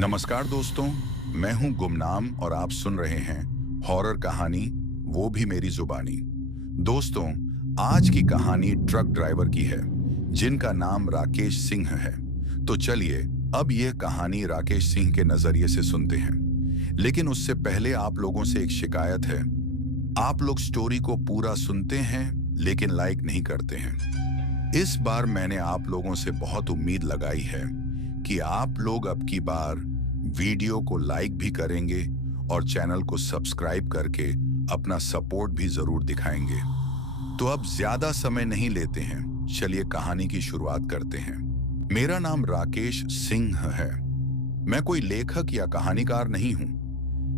नमस्कार दोस्तों, मैं हूं गुमनाम और आप सुन रहे हैं हॉरर कहानी, वो भी मेरी जुबानी। दोस्तों, आज की कहानी ट्रक ड्राइवर की है जिनका नाम राकेश सिंह है। तो चलिए अब यह कहानी राकेश सिंह के नजरिए से सुनते हैं। लेकिन उससे पहले आप लोगों से एक शिकायत है। आप लोग स्टोरी को पूरा सुनते हैं लेकिन लाइक नहीं करते हैं। इस बार मैंने आप लोगों से बहुत उम्मीद लगाई है कि आप लोग अब की बार वीडियो को लाइक भी करेंगे और चैनल को सब्सक्राइब करके अपना सपोर्ट भी जरूर दिखाएंगे। तो अब ज्यादा समय नहीं लेते हैं, चलिए कहानी की शुरुआत करते हैं। मेरा नाम राकेश सिंह है। मैं कोई लेखक या कहानीकार नहीं हूं।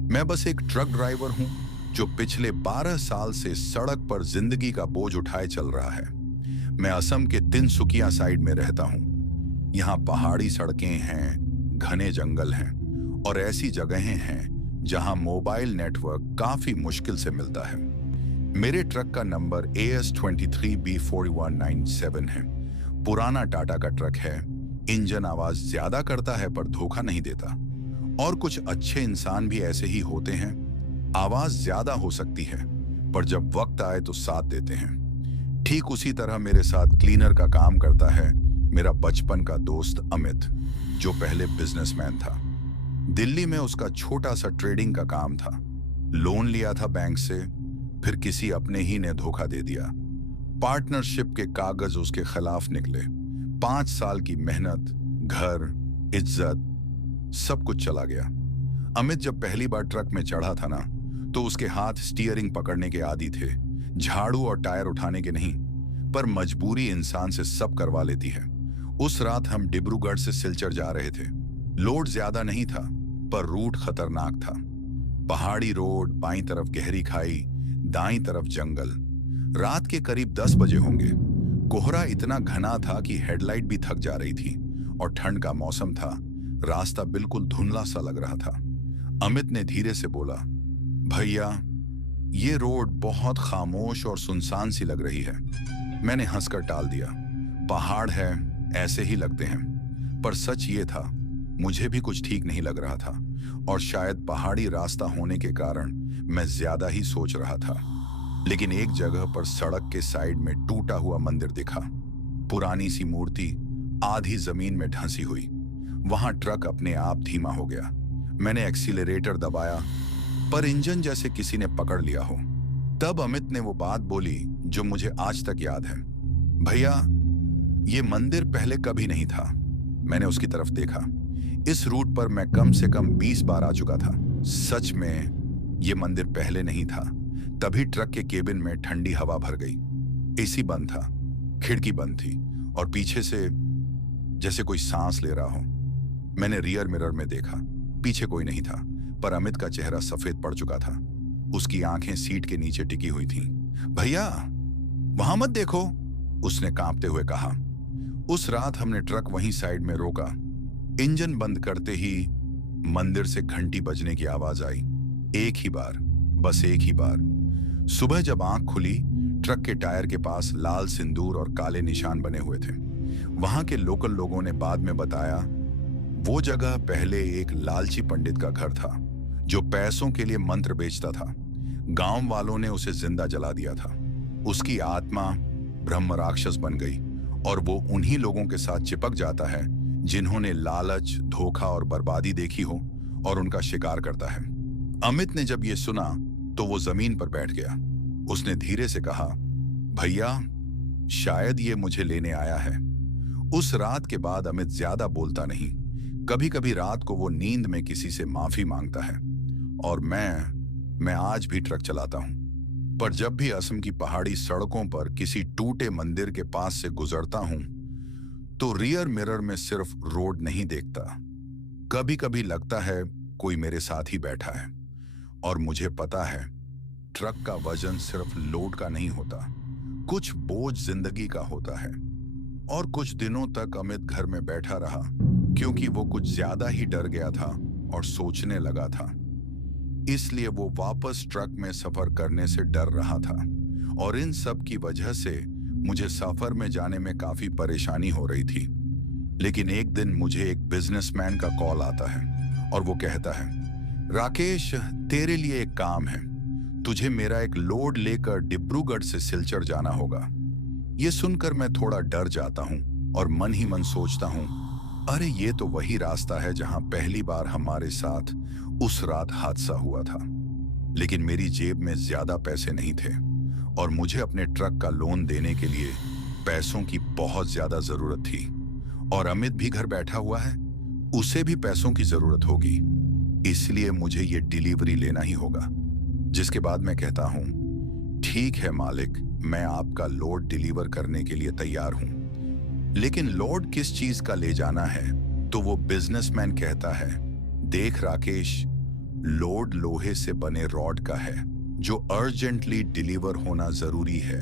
मैं बस एक ट्रक ड्राइवर हूं जो पिछले 12 साल से सड़क पर जिंदगी का बोझ उठाए चल रहा है। मैं असम के तिनसुकिया साइड में रहता हूं। यहाँ पहाड़ी सड़कें हैं, घने जंगल हैं और ऐसी जगहें हैं जहां मोबाइल नेटवर्क काफी मुश्किल से मिलता है। मेरे ट्रक का नंबर AS23B4197 है। पुराना टाटा का ट्रक है। इंजन आवाज ज्यादा करता है पर धोखा नहीं देता। और कुछ अच्छे इंसान भी ऐसे ही होते हैं। आवाज ज्यादा हो सकती है पर जब वक्त आए तो साथ देते हैं। ठीक उसी तरह मेरे साथ क्लीनर का काम करता है मेरा बचपन का दोस्त अमित, जो पहले बिजनेसमैन था। दिल्ली में उसका छोटा सा ट्रेडिंग का काम था। लोन लिया था बैंक से, फिर किसी अपने ही ने धोखा दे दिया। पार्टनरशिप के कागज उसके खिलाफ निकले। 5 साल की मेहनत, घर, इज्जत, सब कुछ चला गया। अमित जब पहली बार ट्रक में चढ़ा था ना, तो उसके हाथ स्टीयरिंग पकड़ने के आदी थे, झाड़ू और टायर उठाने के नहीं। पर मजबूरी इंसान से सब करवा लेती है। उस रात हम डिब्रूगढ़ से सिलचर जा रहे थे। लोड ज्यादा नहीं था पर रूट खतरनाक था। पहाड़ी रोड, बाईं तरफ गहरी खाई, दाईं तरफ जंगल। रात के करीब 10 बजे होंगे। कोहरा इतना घना था कि हेडलाइट भी थक जा रही थी और ठंड का मौसम था। रास्ता बिल्कुल धुंधला सा लग रहा था। अमित ने धीरे से बोला, भैया ये रोड बहुत खामोश और सुनसान सी लग रही है। मैंने हंसकर टाल दिया। पहाड़ है, ऐसे ही लगते हैं। पर सच ये था, मुझे भी कुछ ठीक नहीं लग रहा था और शायद पहाड़ी रास्ता होने के कारण मैं ज्यादा ही सोच रहा था। लेकिन एक जगह पर सड़क के साइड में टूटा हुआ मंदिर दिखा। पुरानी सी मूर्ति आधी जमीन में ढंसी हुई। वहां ट्रक अपने आप धीमा हो गया। मैंने एक्सीलरेटर दबाया पर इंजन जैसे किसी ने पकड़ लिया हो। तब अमित ने वो बात बोली जो मुझे आज तक याद है, भैया ये मंदिर पहले कभी नहीं था। मैंने उसकी तरफ देखा। इस रूट पर मैं कम से कम 20 बार आ चुका था। सच में ये मंदिर पहले नहीं था। तभी ट्रक के केबिन में ठंडी हवा भर गई। एसी बंद था, खिड़की बंद थी और पीछे से जैसे कोई सांस ले रहा हो। मैंने रियर मिरर में देखा, पीछे कोई नहीं था पर अमित का चेहरा सफेद पड़ चुका था। उसकी आंखें सीट के नीचे टिकी हुई थीं। भैया वहां मत देखो, उसने कांपते हुए कहा। उस रात हमने ट्रक वहीं साइड में रोका। इंजन बंद करते ही मंदिर से घंटी बजने की आवाज आई। एक ही बार, बस एक ही बार। सुबह जब आंख खुली, ट्रक के टायर के पास लाल सिंदूर और काले निशान बने हुए थे। वहां के लोकल लोगों ने बाद में बताया, वो जगह पहले एक लालची पंडित का घर था जो पैसों के लिए मंत्र बेचता था। गांव वालों ने उसे जिंदा जला दिया था। उसकी आत्मा ब्रह्म राक्षस बन गई और वो उन्हीं लोगों के साथ चिपक जाता है जिन्होंने लालच, धोखा और बर्बादी देखी हो और उनका शिकार करता है। अमित ने जब ये सुना तो वो जमीन पर बैठ गया। उसने धीरे से कहा, भैया शायद ये मुझे लेने आया है। उस रात के बाद अमित ज्यादा बोलता नहीं। कभी कभी रात को वो नींद में किसी से माफी मांगता है। और मैं आज भी ट्रक चलाता हूं। पर जब भी असम की पहाड़ी सड़कों पर किसी टूटे मंदिर के पास से गुजरता हूं तो रियर मिरर में सिर्फ रोड नहीं देखता। कभी कभी लगता है कोई मेरे साथ ही बैठा है। और मुझे पता है ट्रक का वजन सिर्फ लोड का नहीं होता, कुछ बोझ जिंदगी का होता है। और कुछ दिनों तक अमित घर में बैठा रहा क्योंकि वो कुछ ज्यादा ही डर गया था और सोचने लगा था। इसलिए वो वापस ट्रक में सफर करने से डर रहा था। और इन सब की वजह से मुझे सफर में जाने में काफी परेशानी हो रही थी। लेकिन एक दिन मुझे एक बिजनेसमैन का कॉल आता है। और वो कहता है, राकेश, तेरे लिए एक काम है। तुझे मेरा एक लोड लेकर डिब्रूगढ़ से सिलचर जाना होगा। ये सुनकर मैं थोड़ा डर जाता हूँ और मन ही मन सोचता हूँ, अरे ये तो वही रास्ता है जहां पहली बार हमारे साथ उस रात हादसा हुआ था। लेकिन मेरी जेब में ज्यादा पैसे नहीं थे और मुझे अपने ट्रक का लोन देने के लिए पैसों की बहुत ज्यादा जरूरत थी। और अमित भी घर बैठा हुआ है, उसे भी पैसों की जरूरत होगी, इसलिए मुझे ये डिलीवरी लेना ही होगा। जिसके बाद मैं कहता हूँ, ठीक है मालिक, मैं आपका लोड डिलीवर करने के लिए तैयार हूँ। लेकिन लोड किस चीज का ले जाना है? तो वो बिजनेसमैन कहता है, देख राकेश, लोड लोहे से बने रॉड का है जो अर्जेंटली डिलीवर होना जरूरी है,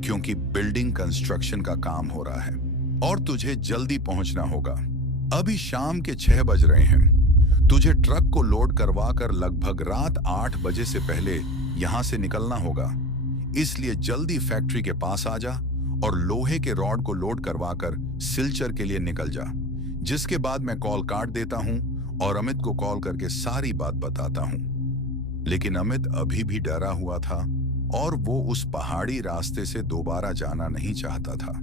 क्योंकि बिल्डिंग कंस्ट्रक्शन का काम हो रहा है और तुझे जल्दी पहुंचना होगा। अभी शाम के 6 बज रहे हैं। तुझे ट्रक को लोड करवा कर लगभग रात 8 बजे से पहले यहां से निकलना होगा। इसलिए जल्दी फैक्ट्री के पास आ जा और लोहे के रॉड को लोड करवाकर सिलचर के लिए निकल जा। जिसके बाद मैं कॉल काट देता हूं और अमित को कॉल करके सारी बात बताता हूं। लेकिन अमित अभी भी डरा हुआ था और वो उस पहाड़ी रास्ते से दोबारा जाना नहीं चाहता था।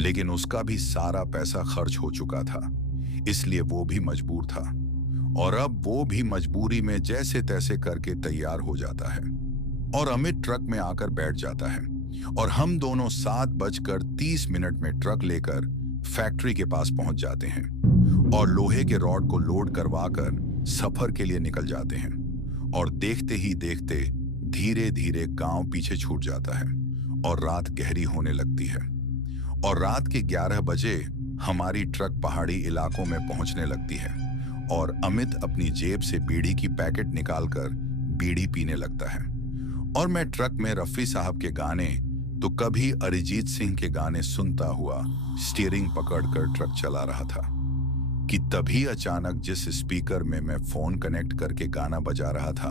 लेकिन उसका भी सारा पैसा खर्च हो चुका था, इसलिए वो भी मजबूर था। और अब वो भी मजबूरी में जैसे तैसे करके तैयार हो जाता है और अमित ट्रक में आकर बैठ जाता है और हम दोनों 7:30 में ट्रक लेकर फैक्ट्री के पास पहुंच जाते हैं और लोहे के रॉड को लोड करवाकर सफर के लिए निकल जाते हैं। और देखते ही देखते धीरे धीरे गांव पीछे छूट जाता है और रात गहरी होने लगती है। और रात के 11 बजे हमारी ट्रक पहाड़ी इलाकों में पहुंचने लगती है और अमित अपनी जेब से बीड़ी की पैकेट निकालकर बीड़ी पीने लगता है। और मैं ट्रक में रफी साहब के गाने तो कभी अरिजीत सिंह के गाने सुनता हुआ स्टीयरिंग पकड़कर ट्रक चला रहा था कि तभी अचानक जिस स्पीकर में मैं फोन कनेक्ट करके गाना बजा रहा था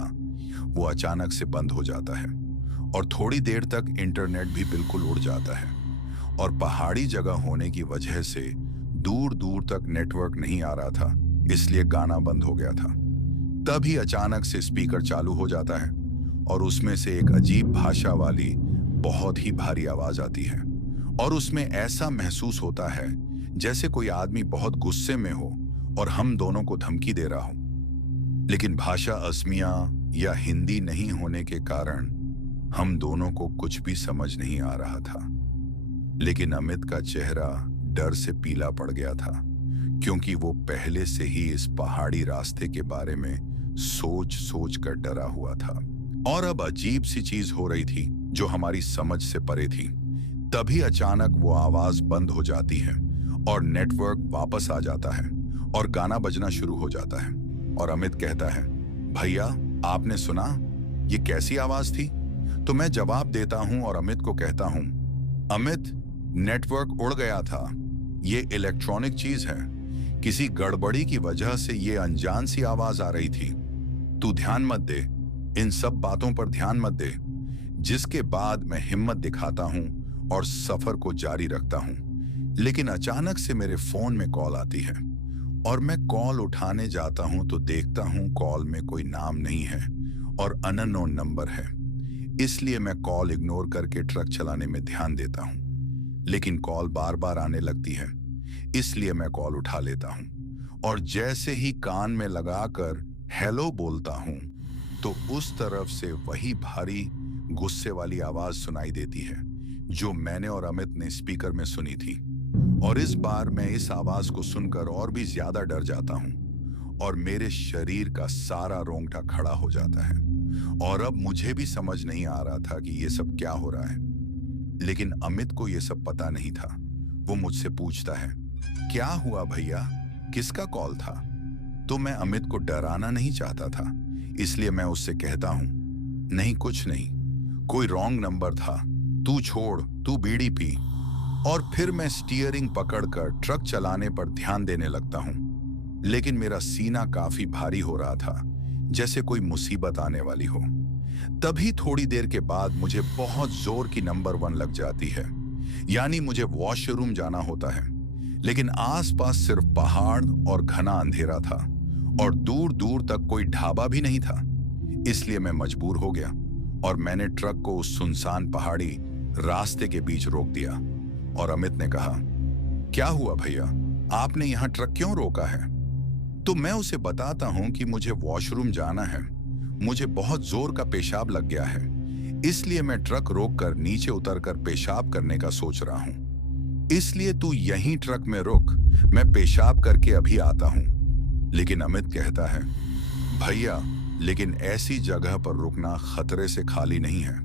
वो अचानक से बंद हो जाता है और थोड़ी देर तक इंटरनेट भी बिल्कुल उड़ जाता है। और पहाड़ी जगह होने की वजह से दूर दूर तक नेटवर्क नहीं आ रहा था, इसलिए गाना बंद हो गया था। तभी अचानक से स्पीकर चालू हो जाता है और उसमें से एक अजीब भाषा वाली बहुत ही भारी आवाज आती है और उसमें ऐसा महसूस होता है जैसे कोई आदमी बहुत गुस्से में हो और हम दोनों को धमकी दे रहा हो। लेकिन भाषा असमिया या हिंदी नहीं होने के कारण हम दोनों को कुछ भी समझ नहीं आ रहा था। लेकिन अमित का चेहरा डर से पीला पड़ गया था, क्योंकि वो पहले से ही इस पहाड़ी रास्ते के बारे में सोच सोच कर डरा हुआ था और अब अजीब सी चीज हो रही थी जो हमारी समझ से परे थी। तभी अचानक वो आवाज बंद हो जाती है और नेटवर्क वापस आ जाता है और गाना बजना शुरू हो जाता है। और अमित कहता है, भैया आपने सुना ये कैसी आवाज थी? तो मैं जवाब देता हूं और अमित को कहता हूं, अमित, नेटवर्क उड़ गया था। ये इलेक्ट्रॉनिक चीज है, किसी गड़बड़ी की वजह से ये अनजान सी आवाज आ रही थी। तू ध्यान मत दे, इन सब बातों पर ध्यान मत दे। जिसके बाद मैं हिम्मत दिखाता हूं और सफर को जारी रखता हूं। लेकिन अचानक से मेरे फोन में कॉल आती है और मैं कॉल उठाने जाता हूं तो देखता हूं कॉल में कोई नाम नहीं है और अननोन नंबर है। इसलिए मैं कॉल इग्नोर करके ट्रक चलाने में ध्यान देता हूं। लेकिन कॉल बार बार आने लगती है, इसलिए मैं कॉल उठा लेता हूं और जैसे ही कान में लगाकर हेलो बोलता हूं तो उस तरफ से वही भारी गुस्से वाली आवाज सुनाई देती है जो मैंने और अमित ने स्पीकर में सुनी थी। और इस बार मैं इस आवाज को सुनकर और भी ज्यादा डर जाता हूं और मेरे शरीर का सारा रोंगटा खड़ा हो जाता है और अब मुझे भी समझ नहीं आ रहा था कि ये सब क्या हो रहा है। लेकिन अमित को ये सब पता नहीं था। वो मुझसे पूछता है, क्या हुआ भैया, किसका कॉल था? तो मैं अमित को डराना नहीं चाहता था, इसलिए मैं उससे कहता हूं, नहीं कुछ नहीं, कोई रॉन्ग नंबर था, तू छोड़, तू बीड़ी पी। और फिर मैं स्टीयरिंग पकड़कर ट्रक चलाने पर ध्यान देने लगता हूं। लेकिन मेरा सीना काफी भारी हो रहा था, जैसे कोई मुसीबत आने वाली हो। तभी थोड़ी देर के बाद मुझे बहुत जोर की नंबर 1 लग जाती है, यानी मुझे वॉशरूम जाना होता है। लेकिन आसपास सिर्फ पहाड़ और घना अंधेरा था और दूर दूर तक कोई ढाबा भी नहीं था। इसलिए मैं मजबूर हो गया और मैंने ट्रक को उस सुनसान पहाड़ी रास्ते के बीच रोक दिया। और अमित ने कहा, क्या हुआ भैया, आपने यहाँ ट्रक क्यों रोका है? तो मैं उसे बताता हूँ कि मुझे वॉशरूम जाना है, मुझे बहुत जोर का पेशाब लग गया है, इसलिए मैं ट्रक रोककर नीचे उतरकर पेशाब करने का सोच रहा हूँ। इसलिए तू यहीं ट्रक में रुक, मैं पेशाब करके अभी आता हूँ। लेकिन अमित कहता है, भैया लेकिन ऐसी जगह पर रुकना खतरे से खाली नहीं है।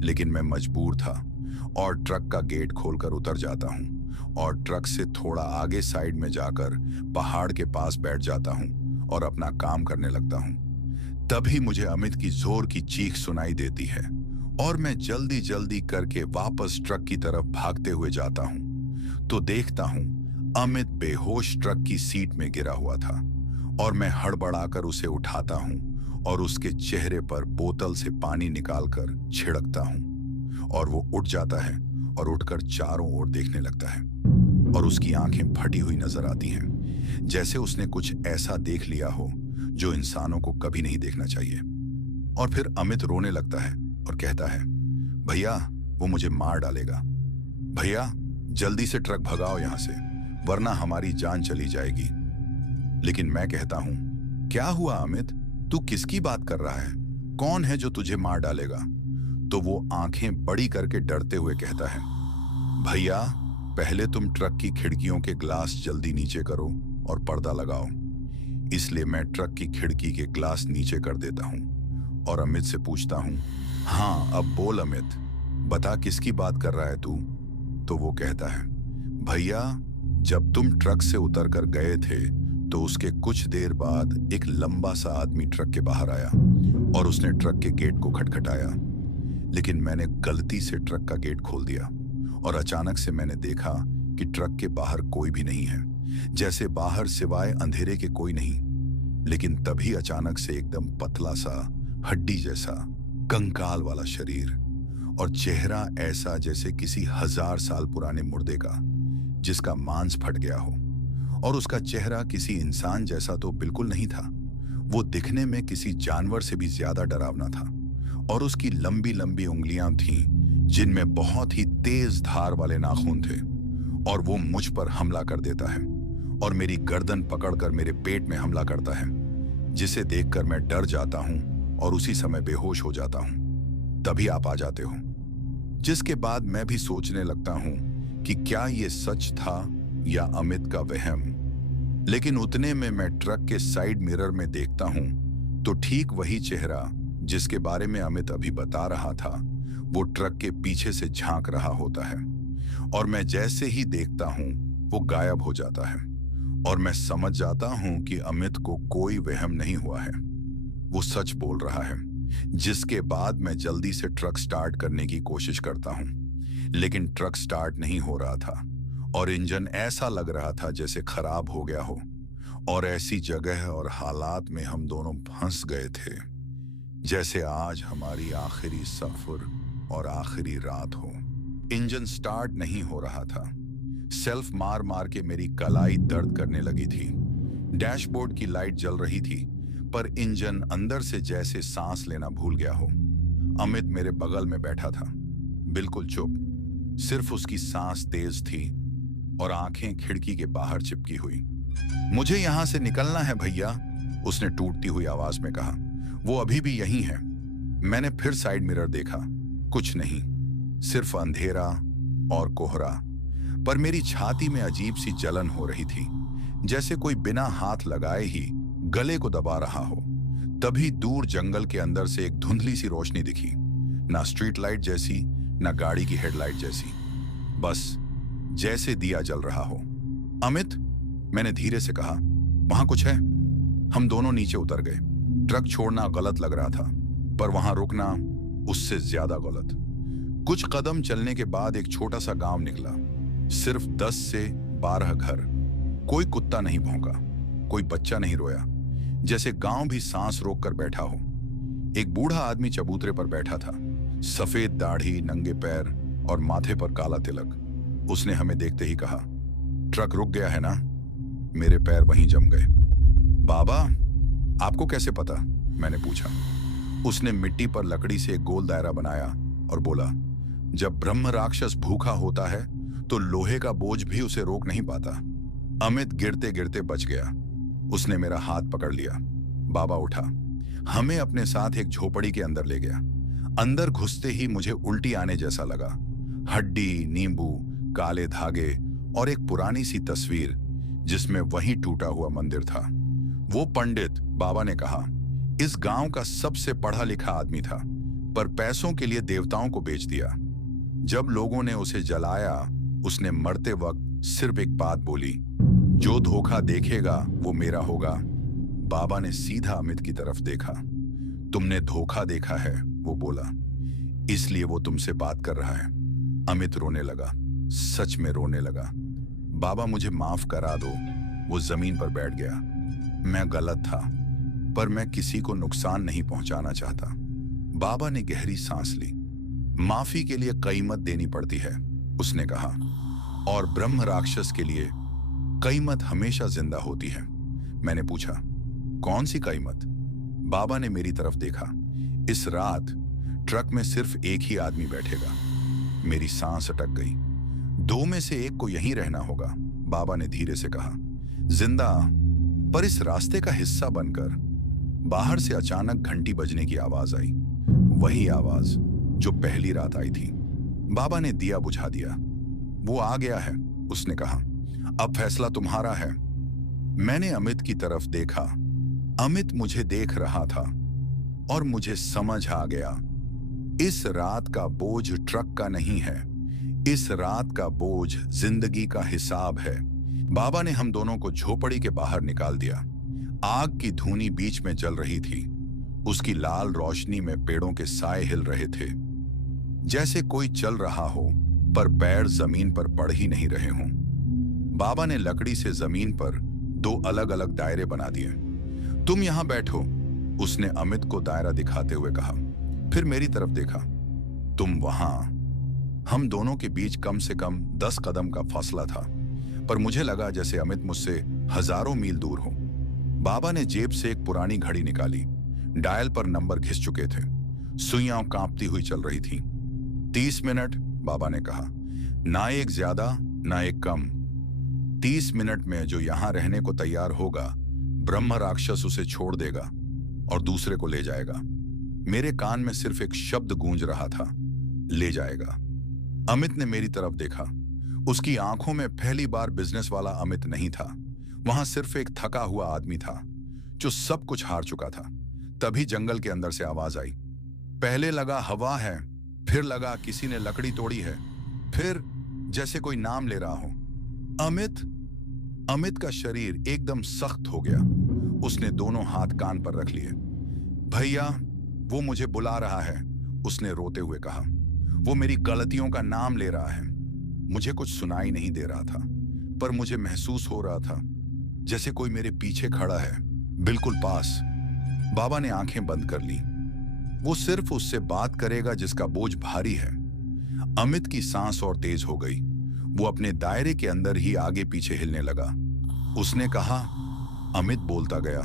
लेकिन मैं मजबूर था और ट्रक का गेट खोलकर उतर जाता हूँ और ट्रक से थोड़ा आगे साइड में जाकर पहाड़ के पास बैठ जाता हूँ और अपना काम करने लगता हूँ। तभी मुझे अमित की जोर की चीख सुनाई देती है और मैं जल्दी जल्दी करके वापस ट्रक की तरफ भागते हुए जाता हूँ तो देखता हूँ अमित बेहोश ट्रक की सीट में गिरा हुआ था और मैं हड़बड़ाकर उसे उठाता हूँ और उसके चेहरे पर बोतल से पानी निकालकर छिड़कता हूँ और वो उठ जाता है और उठकर चारों ओर देखने लगता है और उसकी आंखें फटी हुई नजर आती हैं, जैसे उसने कुछ ऐसा देख लिया हो जो इंसानों को कभी नहीं देखना चाहिए। और फिर अमित रोने लगता है और कहता है, भैया वो मुझे मार डालेगा, भैया जल्दी से ट्रक भगाओ यहाँ से वरना हमारी जान चली जाएगी। लेकिन मैं कहता हूं, क्या हुआ अमित, तू किसकी बात कर रहा है, कौन है जो तुझे मार डालेगा? तो वो आंखें बड़ी करके डरते हुए कहता है, भैया पहले तुम ट्रक की खिड़कियों के ग्लास जल्दी नीचे करो और पर्दा लगाओ। इसलिए मैं ट्रक की खिड़की के ग्लास नीचे कर देता हूं और अमित से पूछता हूं, हाँ अब बोल अमित, बता किसकी बात कर रहा है तू? तो वो कहता है, भैया जब तुम ट्रक से उतरकर गए थे तो उसके कुछ देर बाद एक लंबा सा आदमी ट्रक के बाहर आया और उसने ट्रक के गेट को खटखटाया। लेकिन मैंने गलती से ट्रक का गेट खोल दिया और अचानक से मैंने देखा कि ट्रक के बाहर कोई भी नहीं है, जैसे बाहर सिवाय अंधेरे के कोई नहीं। लेकिन तभी अचानक से एकदम पतला सा हड्डी जैसा कंकाल वाला शरीर और चेहरा ऐसा जैसे किसी 1000 साल पुराने मुर्दे का जिसका मांस फट गया हो। और उसका चेहरा किसी इंसान जैसा तो बिल्कुल नहीं था, वो दिखने में किसी जानवर से भी ज्यादा डरावना था। और उसकी लंबी लंबी उंगलियां थीं जिनमें बहुत ही तेज धार वाले नाखून थे और वो मुझ पर हमला कर देता है और मेरी गर्दन पकड़कर मेरे पेट में हमला करता है, जिसे देखकर मैं डर जाता हूं और उसी समय बेहोश हो जाता हूं। तभी आप आ जाते हो, जिसके बाद मैं भी सोचने लगता हूं कि क्या ये सच था या अमित का वहम। लेकिन उतने में मैं ट्रक के साइड मिरर में देखता हूं तो ठीक वही चेहरा जिसके बारे में अमित अभी बता रहा था वो ट्रक के पीछे से झांक रहा होता है और मैं जैसे ही देखता हूं वो गायब हो जाता है और मैं समझ जाता हूं कि अमित को कोई वहम नहीं हुआ है, वो सच बोल रहा है। जिसके बाद मैं जल्दी से ट्रक स्टार्ट करने की कोशिश करता हूं, लेकिन ट्रक स्टार्ट नहीं हो रहा था और इंजन ऐसा लग रहा था जैसे खराब हो गया हो। और ऐसी जगह और हालात में हम दोनों फंस गए थे जैसे आज हमारी आखिरी सफर और आखिरी रात हो। इंजन स्टार्ट नहीं हो रहा था, सेल्फ मार मार के मेरी कलाई दर्द करने लगी थी। डैशबोर्ड की लाइट जल रही थी पर इंजन अंदर से जैसे सांस लेना भूल गया हो। अमित मेरे बगल में बैठा था, बिल्कुल चुप, सिर्फ उसकी सांस तेज थी और आंखें खिड़की के बाहर चिपकी हुई। मुझे यहां से निकलना है भैया, उसने टूटती हुई आवाज में कहा। वो अभी भी यहीं है। मैंने फिर साइड मिरर देखा, कुछ नहीं, सिर्फ अंधेरा और कोहरा। पर मेरी छाती में अजीब सी जलन हो रही थी, जैसे कोई बिना हाथ लगाए ही गले को दबा रहा हो। तभी दूर जंगल के अंदर से एक धुंधली सी रोशनी दिखी, ना स्ट्रीट लाइट जैसी ना गाड़ी की हेडलाइट जैसी, बस जैसे दिया जल रहा हो। अमित, मैंने धीरे से कहा, वहां कुछ है? हम दोनों नीचे उतर गए। ट्रक छोड़ना गलत लग रहा था पर वहां रुकना उससे ज्यादा गलत। कुछ कदम चलने के बाद एक छोटा सा गांव निकला, सिर्फ 10 से 12 घर। कोई कुत्ता नहीं भौंका, कोई बच्चा नहीं रोया, जैसे गांव भी सांस रोक कर बैठा हो। एक बूढ़ा आदमी चबूतरे पर बैठा था, सफेद दाढ़ी, नंगे पैर और माथे पर काला तिलक। उसने हमें देखते ही कहा, ट्रक रुक गया है ना? मेरे पैर वहीं जम गए। बाबा, आपको कैसे पता? मैंने पूछा। उसने मिट्टी पर लकड़ी से एक गोल दायरा बनाया और बोला, जब ब्रह्म राक्षस भूखा होता है तो लोहे का बोझ भी उसे रोक नहीं पाता। अमित गिरते गिरते बच गया। उसने मेरा हाथ पकड़ लिया। बाबा उठा, हमें अपने साथ एक झोपड़ी के अंदर ले गया। अंदर घुसते ही मुझे उल्टी आने जैसा लगा। हड्डी, नींबू, काले धागे और एक पुरानी सी तस्वीर जिसमें वही टूटा हुआ मंदिर था। वो पंडित, बाबा ने कहा, इस गांव का सबसे पढ़ा लिखा आदमी था, पर पैसों के लिए देवताओं को बेच दिया। जब लोगों ने उसे जलाया, उसने मरते वक्त सिर्फ एक बात बोली, जो धोखा देखेगा वो मेरा होगा। बाबा ने सीधा अमित की तरफ देखा। तुमने धोखा देखा है, वो बोला, इसलिए वो तुमसे बात कर रहा है। अमित रोने लगा, सच में रोने लगा। बाबा, मुझे माफ करा दो। वो जमीन पर बैठ गया। मैं गलत था, पर मैं किसी को नुकसान नहीं पहुंचाना चाहता। बाबा ने गहरी सांस ली। माफी के लिए कीमत देनी पड़ती है, उसने कहा, और ब्रह्म राक्षस के लिए कीमत हमेशा जिंदा होती है। मैंने पूछा, कौन सी कीमत? बाबा ने मेरी तरफ देखा। इस रात ट्रक में सिर्फ एक ही आदमी बैठेगा। मेरी सांस अटक गई। दो में से एक को यहीं रहना होगा, बाबा ने धीरे से कहा, जिंदा, पर इस रास्ते का हिस्सा बनकर। बाहर से अचानक घंटी बजने की आवाज आई, वही आवाज जो पहली रात आई थी। बाबा ने दिया बुझा दिया। वो आ गया है, उसने कहा, अब फैसला तुम्हारा है। मैंने अमित की तरफ देखा। अमित मुझे देख रहा था और मुझे समझ आ गया, इस रात का बोझ ट्रक का नहीं है, इस रात का बोझ जिंदगी का हिसाब है। बाबा ने हम दोनों को झोपड़ी के बाहर निकाल दिया। आग की धूनी बीच में जल रही थी। उसकी लाल रोशनी में पेड़ों के साए हिल रहे थे, जैसे कोई चल रहा हो पर पैर जमीन पर पड़ ही नहीं रहे हों। बाबा ने लकड़ी से जमीन पर दो अलग अलग दायरे बना दिए। तुम यहां बैठो, उसने अमित को दायरा दिखाते हुए कहा। फिर मेरी तरफ देखा। तुम वहां। हम दोनों के बीच कम से कम 10 कदम का फासला था, पर मुझे लगा जैसे अमित मुझसे हजारों मील दूर हो। बाबा ने जेब से एक पुरानी घड़ी निकाली। डायल पर नंबर घिस चुके थे। सुइयां कांपती हुई चल रही थीं। 30 मिनट, बाबा ने कहा, ना एक ज्यादा ना एक कम। 30 मिनट में जो यहां रहने को तैयार होगा, ब्रह्म राक्षस उसे छोड़ देगा और दूसरे को ले जाएगा। मेरे कान में सिर्फ एक शब्द गूंज रहा था, ले जाएगा। अमित ने मेरी तरफ देखा। उसकी आंखों में पहली बार बिजनेस वाला अमित नहीं था। वहां सिर्फ एक थका हुआ आदमी था जो सब कुछ हार चुका था। तभी जंगल के अंदर से आवाज आई। पहले लगा हवा है, फिर लगा किसी ने लकड़ी तोड़ी है, फिर जैसे कोई नाम ले रहा हो, अमित। अमित का शरीर एकदम सख्त हो गया। उसने दोनों हाथ कान पर रख लिए। भैया, वो मुझे बुला रहा है, उसने रोते हुए कहा। वो मेरी गलतियों का नाम ले रहा है। मुझे कुछ सुनाई नहीं दे रहा था, पर मुझे महसूस हो रहा था जैसे कोई मेरे पीछे खड़ा है, बिल्कुल पास। बाबा ने आंखें बंद कर ली। वो सिर्फ उससे बात करेगा जिसका बोझ भारी है। अमित की सांस और तेज हो गई। वो अपने दायरे के अंदर ही आगे पीछे हिलने लगा। उसने कहा, अमित बोलता गया,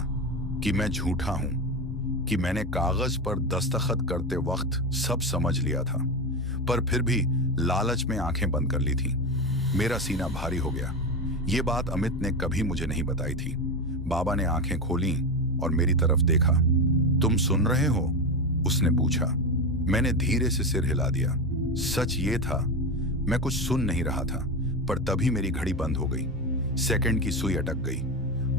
कि मैं झूठा हूं, कि मैंने कागज पर दस्तखत करते वक्त सब समझ लिया था, पर फिर भी लालच में आंखें बंद कर ली थी। मेरा सीना भारी हो गया। ये बात अमित ने कभी मुझे नहीं बताई थी। बाबा ने आंखें खोली और मेरी तरफ देखा। तुम सुन रहे हो? उसने पूछा। मैंने धीरे से सिर हिला दिया। सच ये था, मैं कुछ सुन नहीं रहा था, पर तभी मेरी घड़ी बंद हो गई। सेकंड की सुई अटक गई।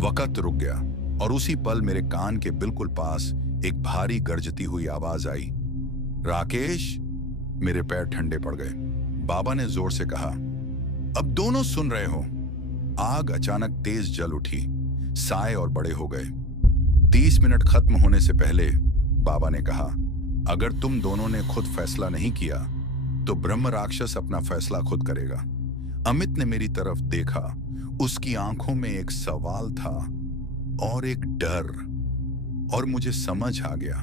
वक्त रुक गया और उसी पल मेरे कान के बिल्कुल पास एक भारी गरजती हुई आवाज आई, राकेश। मेरे पैर ठंडे पड़ गए। बाबा ने जोर से कहा, अब दोनों सुन रहे हो? आग अचानक तेज जल उठी। साए और बड़े हो गए। 30 मिनट खत्म होने से पहले बाबा ने कहा, अगर तुम दोनों ने खुद फैसला नहीं किया तो ब्रह्म राक्षस अपना फैसला खुद करेगा। अमित ने मेरी तरफ देखा। उसकी आंखों में एक सवाल था और एक डर, और मुझे समझ आ गया,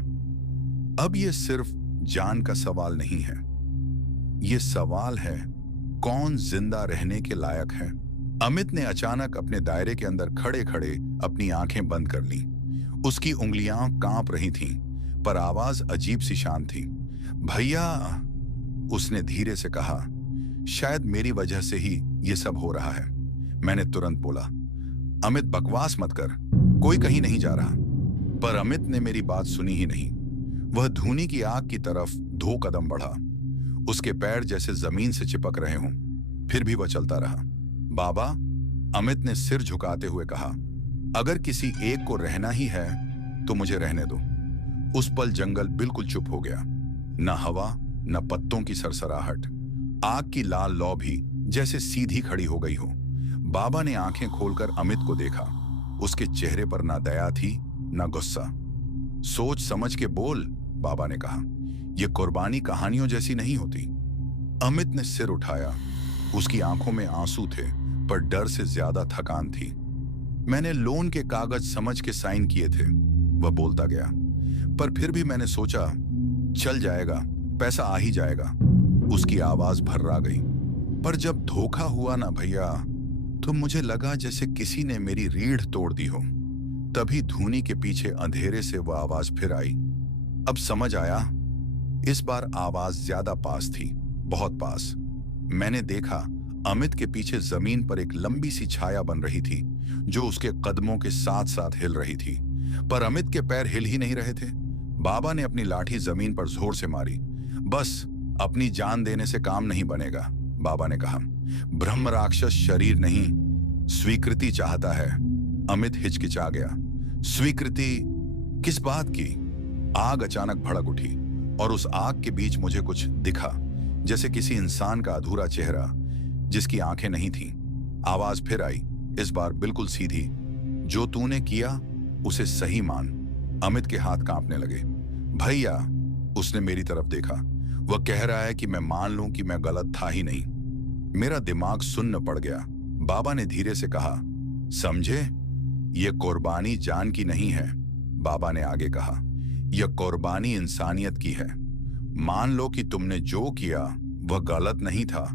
अब यह सिर्फ जान का सवाल नहीं है। यह सवाल है, कौन जिंदा रहने के लायक है अमित ने अचानक अपने दायरे के अंदर खड़े खड़े अपनी आंखें बंद कर लीं। उसकी उंगलियां कांप रही थीं, पर आवाज अजीब सी शांत थी। भैया, उसने धीरे से कहा, शायद मेरी वजह से ही ये सब हो रहा है। मैंने तुरंत बोला, अमित बकवास मत कर, कोई कहीं नहीं जा रहा। पर अमित ने मेरी बात सुनी ही नहीं। वह धूनी की आग की तरफ 2 कदम बढ़ा। उसके पैर जैसे जमीन से चिपक रहे हों, फिर भी वह चलता रहा। बाबा, अमित ने सिर झुकाते हुए कहा, अगर किसी एक को रहना ही है तो मुझे रहने दो। उस पल जंगल बिल्कुल चुप हो गया। न हवा, न पत्तों की सरसराहट। आग की लाल लौ भी जैसे सीधी खड़ी हो गई हो। बाबा ने आंखें खोलकर अमित को देखा। उसके चेहरे पर ना दया थी, ना गुस्सा। सोच समझ के बोल, बाबा ने कहा, यह कुर्बानी कहानियों जैसी नहीं होती। अमित ने सिर उठाया। उसकी आंखों में आंसू थे, पर डर से ज्यादा थकान थी। मैंने लोन के कागज समझ के साइन किए थे, वह बोलता गया। पर फिर भी मैंने सोचा, चल जाएगा, पैसा आ ही जाएगा। उसकी आवाज भर्रा गई। पर जब धोखा हुआ ना भैया, तो मुझे लगा जैसे किसी ने मेरी रीढ़ तोड़ दी हो। तभी धूनी के पीछे अंधेरे से वह आवाज फिर आई। अब समझ आया। इस बार आवाज ज्यादा पास थी, बहुत पास। मैंने देखा अमित के पीछे जमीन पर एक लंबी सी छाया बन रही थी, जो उसके कदमों के साथ साथ हिल रही थी। पर अमित के पैर हिल ही नहीं रहे थे। बाबा ने अपनी लाठी जमीन पर जोर से मारी। बस, अपनी जान देने से काम नहीं बनेगा, बाबा ने कहा। ब्रह्म राक्षस शरीर नहीं, स्वीकृति चाहता है। अमित हिचकिचा गया। स्वीकृति किस बात की? आग अचानक भड़क उठी और उस आग के बीच मुझे कुछ दिखा, जैसे किसी इंसान का अधूरा चेहरा जिसकी आंखें नहीं थीं। आवाज फिर आई, इस बार बिल्कुल सीधी, जो तूने किया उसे सही मान। अमित के हाथ कांपने लगे। भैया, उसने मेरी तरफ देखा। वह कह रहा है कि मैं मान लूं कि मैं गलत था ही नहीं। मेरा दिमाग सुन्न पड़ गया। बाबा ने धीरे से कहा, समझे, यह कुर्बानी जान की नहीं है। बाबा ने आगे कहा, यह कुर्बानी इंसानियत की है। मान लो कि तुमने जो किया वह गलत नहीं था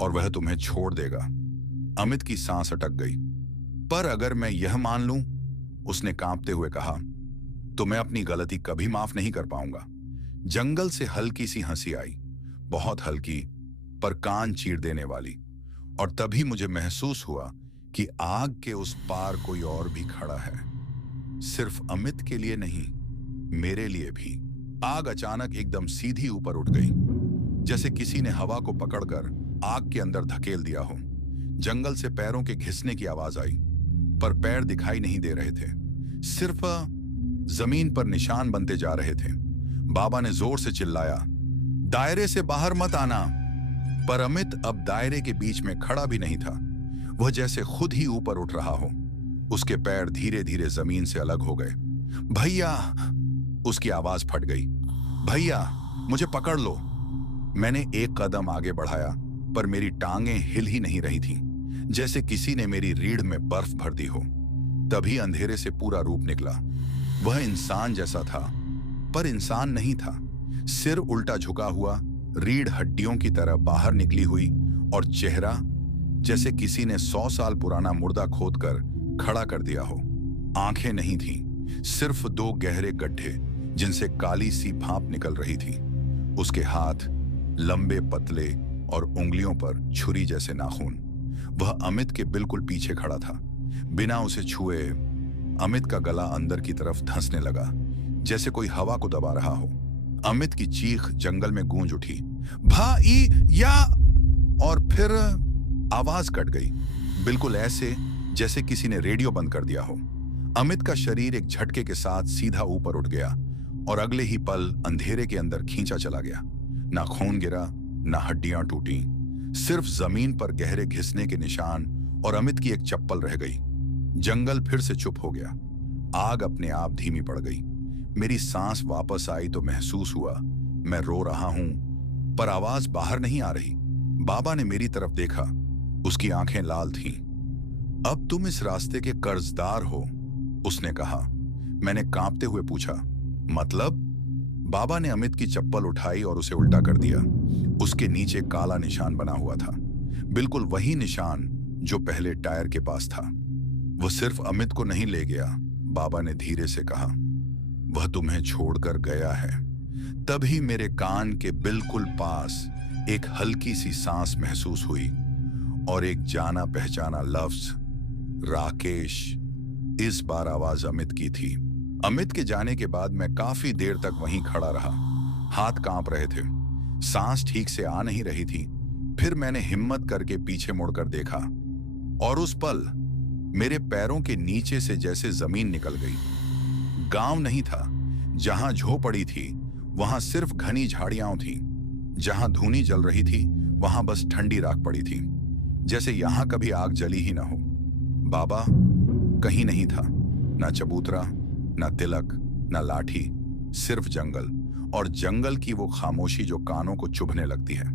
और वह तुम्हें छोड़ देगा। अमित की सांस अटक गई। पर अगर मैं यह मान लूं, उसने कांपते हुए कहा, तो मैं अपनी गलती कभी माफ नहीं कर पाऊंगा। जंगल से हल्की सी हंसी आई, बहुत हल्की, पर कान चीर देने वाली। और तभी मुझे महसूस हुआ कि आग के उस पार कोई और भी खड़ा है। सिर्फ अमित के लिए नहीं, मेरे लिए भी। आग अचानक एकदम सीधी ऊपर उठ गई, जैसे किसी ने हवा को पकड़कर आग के अंदर धकेल दिया हो। जंगल से पैरों के घिसने की आवाज आई, पर पैर दिखाई नहीं दे रहे थे। सिर्फ जमीन पर निशान बनते जा रहे थे। बाबा ने जोर से चिल्लाया, दायरे से बाहर मत आना। पर अमित अब दायरे के बीच में खड़ा भी नहीं था। वह जैसे खुद ही ऊपर उठ रहा हो। उसके पैर धीरे धीरे जमीन से अलग हो गए। भैया, उसकी आवाज फट गई। भैया, मुझे पकड़ लो। मैंने एक कदम आगे बढ़ाया, पर मेरी टांगें हिल ही नहीं रही थीं, जैसे किसी ने मेरी रीढ़ में बर्फ भर दी हो। तभी अंधेरे से पूरा रूप निकला। वह इंसान जैसा था, पर इंसान नहीं था। सिर उल्टा झुका हुआ, रीढ़ हड्डियों की तरह बाहर निकली हुई, और चेहरा जैसे किसी ने 100 साल पुराना मुर्दा खोदकर खड़ा कर दिया हो। आंखें नहीं थीं, सिर्फ 2 गहरे गड्ढे जिनसे काली सी भाप निकल रही थी। उसके हाथ लंबे पतले और उंगलियों पर छुरी जैसे नाखून। वह अमित के बिल्कुल पीछे खड़ा था। बिना उसे छुए अमित का गला अंदर की तरफ धंसने लगा, जैसे कोई हवा को दबा रहा हो। अमित की चीख जंगल में गूंज उठी, भाई या, और फिर आवाज कट गई, बिल्कुल ऐसे जैसे किसी ने रेडियो बंद कर दिया हो। अमित का शरीर एक झटके के साथ सीधा ऊपर उठ गया और अगले ही पल अंधेरे के अंदर खींचा चला गया। ना खून गिरा, ना हड्डियां टूटी, सिर्फ जमीन पर गहरे घिसने के निशान और अमित की एक चप्पल रह गई। जंगल फिर से चुप हो गया। आग अपने आप धीमी पड़ गई। मेरी सांस वापस आई तो महसूस हुआ मैं रो रहा हूं, पर आवाज बाहर नहीं आ रही। बाबा ने मेरी तरफ देखा, उसकी आंखें लाल थीं। अब तुम इस रास्ते के कर्जदार हो, उसने कहा। मैंने कांपते हुए पूछा, मतलब? बाबा ने अमित की चप्पल उठाई और उसे उल्टा कर दिया। उसके नीचे काला निशान बना हुआ था, बिल्कुल वही निशान जो पहले टायर के पास था। वो सिर्फ अमित को नहीं ले गया, बाबा ने धीरे से कहा, वह तुम्हें छोड़कर गया है। तभी मेरे कान के बिल्कुल पास एक हल्की सी सांस महसूस हुई और एक जाना पहचाना लफ्ज, राकेश। इस बार आवाज अमित की थी। अमित के जाने के बाद मैं काफी देर तक वहीं खड़ा रहा। हाथ कांप रहे थे, सांस ठीक से आ नहीं रही थी। फिर मैंने हिम्मत करके पीछे मुड़कर देखा और उस पल मेरे पैरों के नीचे से जैसे जमीन निकल गई। गांव नहीं था। जहां झोपड़ी थी वहां सिर्फ घनी झाड़ियां थीं। जहां धूनी जल रही थी वहां बस ठंडी राख पड़ी थी, जैसे यहां कभी आग जली ही ना हो। बाबा कहीं नहीं था, ना चबूतरा, ना तिलक, ना लाठी, सिर्फ जंगल। और जंगल की वो खामोशी जो कानों को चुभने लगती है।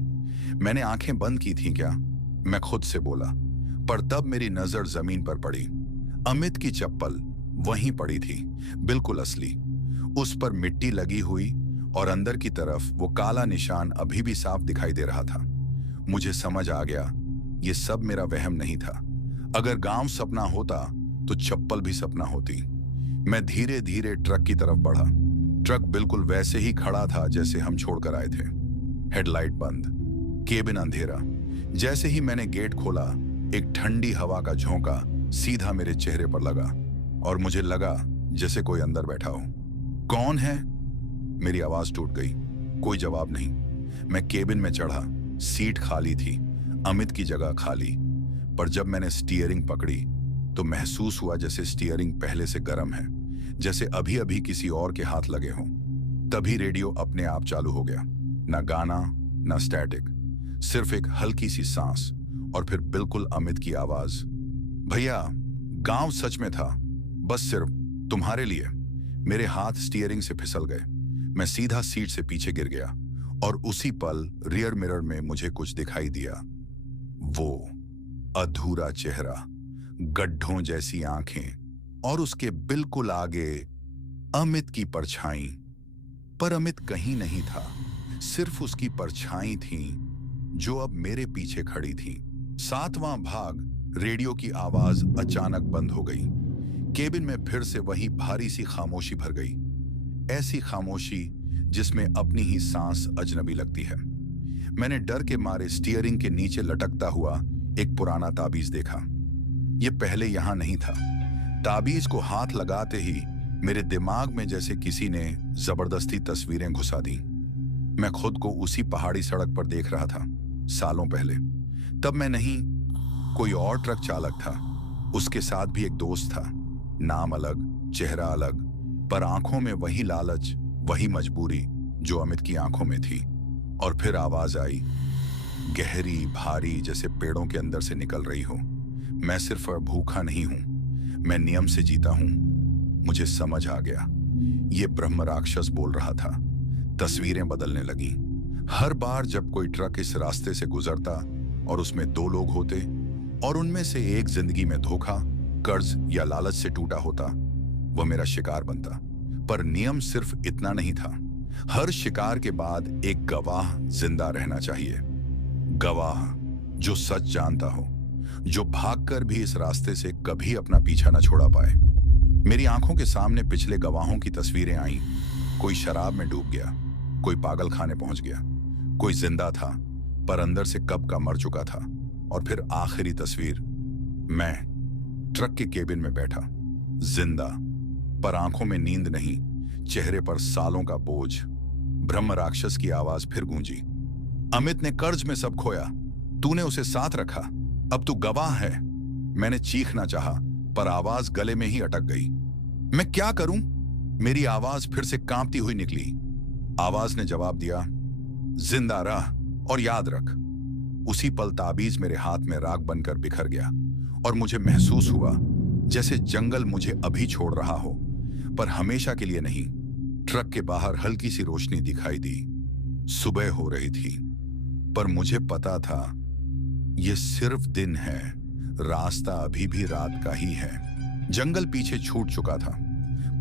मैंने आंखें बंद की थीं क्या, मैं खुद से बोला, पर तब मेरी नजर जमीन पर पड़ी। अमित की चप्पल वहीं पड़ी थी, बिल्कुल असली। उस पर मिट्टी लगी हुई और अंदर की तरफ वो काला निशान अभी भी साफ दिखाई दे रहा था। मुझे समझ आ गया, ये सब मेरा वहम नहीं था। अगर गांव सपना होता तो चप्पल भी सपना होती। मैं धीरे धीरे ट्रक की तरफ बढ़ा। ट्रक बिल्कुल वैसे ही खड़ा था जैसे हम छोड़कर आए थे। हेडलाइट बंद, केबिन अंधेरा। जैसे ही मैंने गेट खोला, एक ठंडी हवा का झोंका सीधा मेरे चेहरे पर लगा और मुझे लगा जैसे कोई अंदर बैठा हो। कौन है? मेरी आवाज टूट गई। कोई जवाब नहीं। मैं केबिन में चढ़ा। सीट खाली थी, अमित की जगह खाली। पर जब मैंने स्टीयरिंग पकड़ी तो महसूस हुआ जैसे स्टीयरिंग पहले से गर्म है, जैसे अभी अभी किसी और के हाथ लगे हों। तभी रेडियो अपने आप चालू हो गया। ना गाना, ना स्टैटिक, सिर्फ एक हल्की सी सांस और फिर बिल्कुल अमित की आवाज। भैया, गांव सच में था, बस सिर्फ तुम्हारे लिए। मेरे हाथ स्टीयरिंग से फिसल गए। मैं सीधा सीट से पीछे गिर गया और उसी पल रियर मिरर में मुझे कुछ दिखाई दिया। वो अधूरा चेहरा, गड्ढों जैसी आंखें और उसके बिल्कुल आगे अमित की परछाई। पर अमित कहीं नहीं था, सिर्फ उसकी परछाई थी जो अब मेरे पीछे खड़ी थी। 7वां भाग। रेडियो की आवाज अचानक बंद हो गई। केबिन में फिर से वही भारी सी खामोशी भर गई, ऐसी खामोशी जिसमें अपनी ही सांस अजनबी लगती है। मैंने डर के मारे स्टीयरिंग के नीचे लटकता हुआ एक पुराना ताबीज देखा। ये पहले यहां नहीं था। ताबीज को हाथ लगाते ही मेरे दिमाग में जैसे किसी ने जबरदस्ती तस्वीरें घुसा दी। मैं खुद को उसी पहाड़ी सड़क पर देख रहा था, सालों पहले। तब मैं नहीं, कोई और ट्रक चालक था। उसके साथ भी एक दोस्त था। नाम अलग, चेहरा अलग, पर आंखों में वही लालच, वही मजबूरी जो अमित की आंखों में थी। और फिर आवाज आई, गहरी, भारी, जैसे पेड़ों के अंदर से निकल रही हो। मैं सिर्फ भूखा नहीं हूं, मैं नियम से जीता हूं। मुझे समझ आ गया, ये ब्रह्म राक्षस बोल रहा था। तस्वीरें बदलने लगी। हर बार जब कोई ट्रक इस रास्ते से गुजरता और उसमें 2 लोग होते और उनमें से एक जिंदगी में धोखा, कर्ज या लालच से टूटा होता, वह मेरा शिकार बनता। पर नियम सिर्फ इतना नहीं था। हर शिकार के बाद एक गवाह जिंदा रहना चाहिए। गवाह जो सच जानता हो, जो भागकर भी इस रास्ते से कभी अपना पीछा न छोड़ा पाए। मेरी आंखों के सामने पिछले गवाहों की तस्वीरें आईं। कोई शराब में डूब गया, कोई पागल खाने पहुंच गया, कोई जिंदा था पर अंदर से कब का मर चुका था। और फिर आखिरी तस्वीर, मैं ट्रक के केबिन में बैठा, जिंदा, पर आंखों में नींद नहीं, चेहरे पर सालों का बोझ। ब्रह्म राक्षस की आवाज फिर गूंजी, अमित ने कर्ज में सब खोया, तूने उसे साथ रखा, अब तू गवाह है। मैंने चीखना चाहा पर आवाज गले में ही अटक गई। मैं क्या करूं? मेरी आवाज फिर से कांपती हुई निकली। आवाज ने जवाब दिया, जिंदा रह और याद रख। उसी पल ताबीज मेरे हाथ में राख बनकर बिखर गया और मुझे महसूस हुआ जैसे जंगल मुझे अभी छोड़ रहा हो, पर हमेशा के लिए नहीं। ट्रक के बाहर हल्की सी रोशनी दिखाई दी। सुबह हो रही थी, पर मुझे पता था ये सिर्फ दिन है, रास्ता अभी भी रात का ही है। जंगल पीछे छूट चुका था,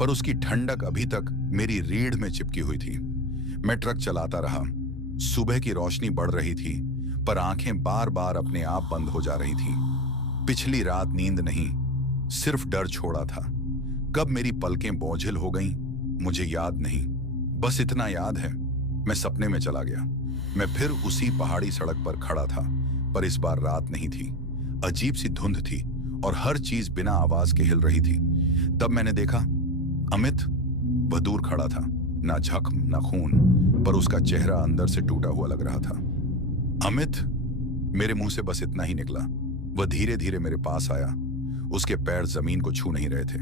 पर उसकी ठंडक अभी तक मेरी रीढ़ में चिपकी हुई थी। मैं ट्रक चलाता रहा। सुबह की रोशनी बढ़ रही थी, पर आंखें बार बार अपने आप बंद हो जा रही थीं। पिछली रात नींद नहीं, सिर्फ डर छोड़ा था। कब मेरी पलकें बोझिल हो गईं, मुझे याद नहीं। बस इतना याद है, मैं सपने में चला गया। मैं फिर उसी पहाड़ी सड़क पर खड़ा था, पर इस बार रात नहीं थी। अजीब सी धुंध थी और हर चीज बिना आवाज के हिल रही थी। तब मैंने देखा अमित। वह दूर खड़ा था, ना जख्म ना खून, पर उसका चेहरा अंदर से टूटा हुआ लग रहा था। अमित, मेरे मुंह से बस इतना ही निकला। वह धीरे धीरे मेरे पास आया। उसके पैर जमीन को छू नहीं रहे थे।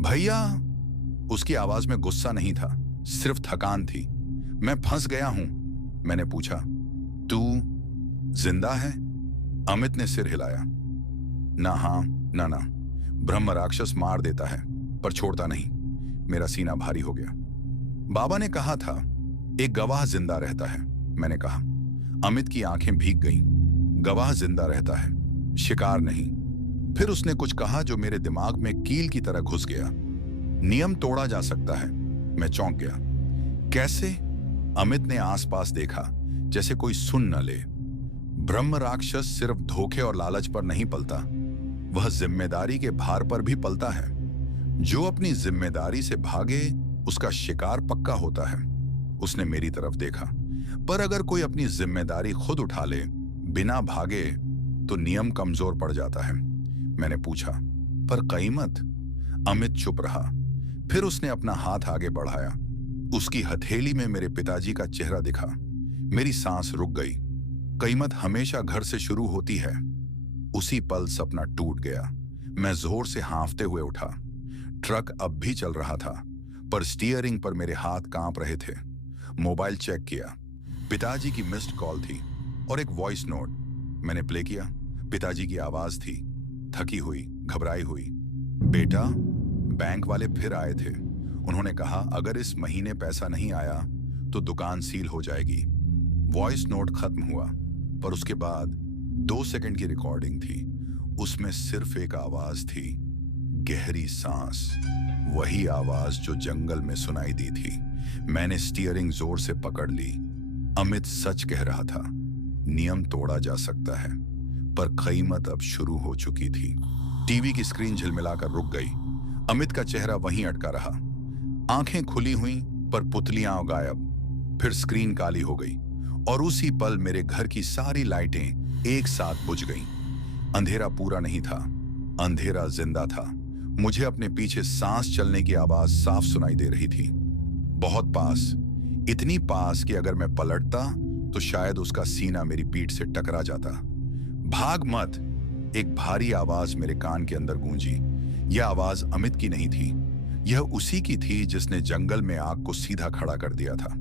भैया। उसकी आवाज में गुस्सा नहीं था, सिर्फ थकान थी। मैं फंस गया हूं, मैंने पूछा। तू जिंदा है? अमित ने सिर हिलाया। ना हाँ ना ना। ब्रह्म राक्षस मार देता है पर छोड़ता नहीं। मेरा सीना भारी हो गया। बाबा ने कहा था एक गवाह जिंदा रहता है, मैंने कहा। अमित की आंखें भीग गईं। गवाह जिंदा रहता है, शिकार नहीं। फिर उसने कुछ कहा जो मेरे दिमाग में कील की तरह घुस गया। नियम तोड़ा जा सकता है। मैं चौंक गया। कैसे? अमित ने आसपास देखा, जैसे कोई सुन न ले। ब्रह्म राक्षस सिर्फ धोखे और लालच पर नहीं पलता, वह जिम्मेदारी के भार पर भी पलता है। जो अपनी जिम्मेदारी से भागे उसका शिकार पक्का होता है। उसने मेरी तरफ देखा। पर अगर कोई अपनी जिम्मेदारी खुद उठा ले बिना भागे तो नियम कमजोर पड़ जाता है। मैंने पूछा, पर कीमत? अमित चुप रहा। फिर उसने अपना हाथ आगे बढ़ाया। उसकी हथेली में मेरे पिताजी का चेहरा दिखा। मेरी सांस रुक गई। कीमत हमेशा घर से शुरू होती है। उसी पल सपना टूट गया। मैं जोर से हांफते हुए उठा। ट्रक अब भी चल रहा था, पर स्टीयरिंग पर मेरे हाथ कांप रहे थे। मोबाइल चेक किया। पिताजी की मिस्ड कॉल थी और एक वॉइस नोट। मैंने प्ले किया। पिताजी की आवाज थी, थकी हुई, घबराई हुई। बेटा, बैंक वाले फिर आए थे। उन्होंने कहा अगर इस महीने पैसा नहीं आया तो दुकान सील हो जाएगी। वॉइस नोट खत्म हुआ, पर उसके बाद 2 सेकंड की रिकॉर्डिंग थी। उसमें सिर्फ एक आवाज थी, गहरी सांस। वही आवाज जो जंगल में सुनाई दी थी। मैंने स्टीयरिंग जोर से पकड़ ली। अमित सच कह रहा था, नियम तोड़ा जा सकता है, पर कीमत अब शुरू हो चुकी थी। टीवी की स्क्रीन झिलमिलाकर रुक गई। अमित का चेहरा वहीं अटका रहा। आंखें खुली हुई पर पुतलियां गायब। फिर स्क्रीन काली हो गई और उसी पल मेरे घर की सारी लाइटें एक साथ बुझ गईं। अंधेरा पूरा नहीं था, अंधेरा जिंदा था। मुझे अपने पीछे सांस चलने की आवाज साफ सुनाई दे रही थी। बहुत पास, इतनी पास कि अगर मैं पलटता तो शायद उसका सीना मेरी पीठ से टकरा जाता। भाग मत! एक भारी आवाज मेरे कान के अंदर गूंजी। यह आवाज अमित की नहीं थी, यह उसी की थी जिसने जंगल में आग को सीधा खड़ा कर दिया था।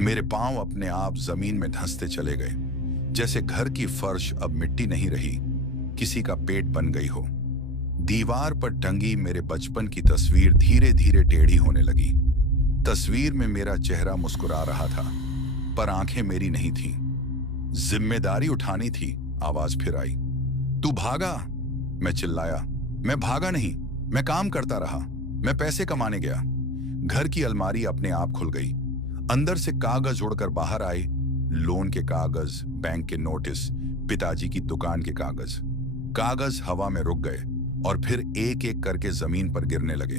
मेरे पांव अपने आप जमीन में धंसते चले गए, जैसे घर की फर्श अब मिट्टी नहीं रही, किसी का पेट बन गई हो। दीवार पर टंगी मेरे बचपन की तस्वीर धीरे धीरे टेढ़ी होने लगी। तस्वीर में मेरा चेहरा मुस्कुरा रहा था, पर आंखें मेरी नहीं थीं। जिम्मेदारी उठानी थी। आवाज फिर आई, तू भागा! मैं चिल्लाया। मैं भागा नहीं, मैं काम करता रहा। मैं पैसे कमाने गया। घर की अलमारी अपने आप खुल गई। अंदर से कागज उड़कर बाहर आए। लोन के कागज, बैंक के नोटिस, पिताजी की दुकान के कागज। कागज हवा में रुक गए और फिर एक एक करके जमीन पर गिरने लगे।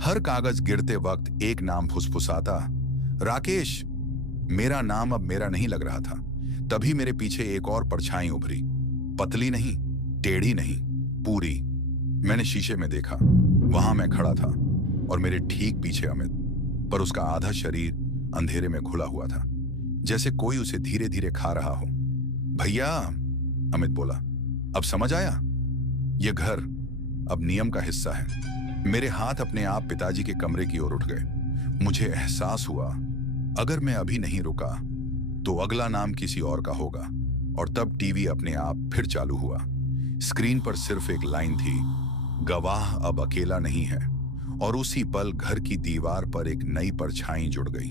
हर कागज गिरते वक्त एक नाम फुसफुसाता, राकेश। मेरा नाम अब मेरा नहीं लग रहा था। तभी मेरे पीछे एक और परछाई उभरी। पतली नहीं, टेढ़ी नहीं, पूरी। मैंने शीशे में देखा। वहां मैं खड़ा था और मेरे ठीक पीछे अमित, पर उसका आधा शरीर अंधेरे में घुला हुआ था, जैसे कोई उसे धीरे धीरे खा रहा हो। भैया, अमित बोला, अब समझ आया? यह घर अब नियम का हिस्सा है। मेरे हाथ अपने आप पिताजी के कमरे की ओर उठ गए। मुझे एहसास हुआ, अगर मैं अभी नहीं रुका तो अगला नाम किसी और का होगा। और तब टीवी अपने आप फिर चालू हुआ। स्क्रीन पर सिर्फ एक लाइन थी, गवाह अब अकेला नहीं है। और उसी पल घर की दीवार पर एक नई परछाई जुड़ गई।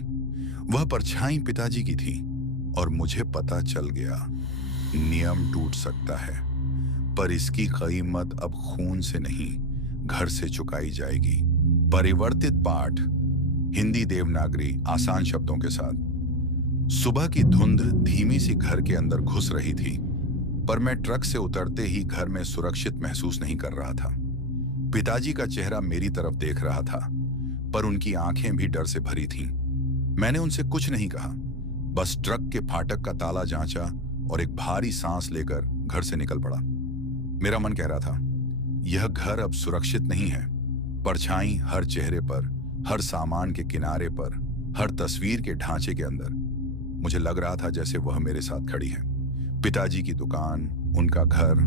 वह परछाई पिताजी की थी और मुझे पता चल गया, नियम टूट सकता है, पर इसकी कीमत अब खून से नहीं, घर से चुकाई जाएगी। परिवर्तित पाठ, हिंदी देवनागरी आसान शब्दों के साथ। सुबह की धुंध धीमी सी घर के अंदर घुस रही थी। पर मैं ट्रक से उतरते ही घर में सुरक्षित महसूस नहीं कर रहा था। पिताजी का चेहरा मेरी तरफ देख रहा था, पर उनकी आंखें भी डर से भरी थीं। मैंने उनसे कुछ नहीं कहा, बस ट्रक के फाटक का ताला जांचा और एक भारी सांस लेकर घर से निकल पड़ा। मेरा मन कह रहा था, यह घर अब सुरक्षित नहीं है। परछाई हर चेहरे पर, हर सामान के किनारे पर, हर तस्वीर के ढांचे के अंदर। मुझे लग रहा था जैसे वह मेरे साथ खड़ी है। पिताजी की दुकान, उनका घर,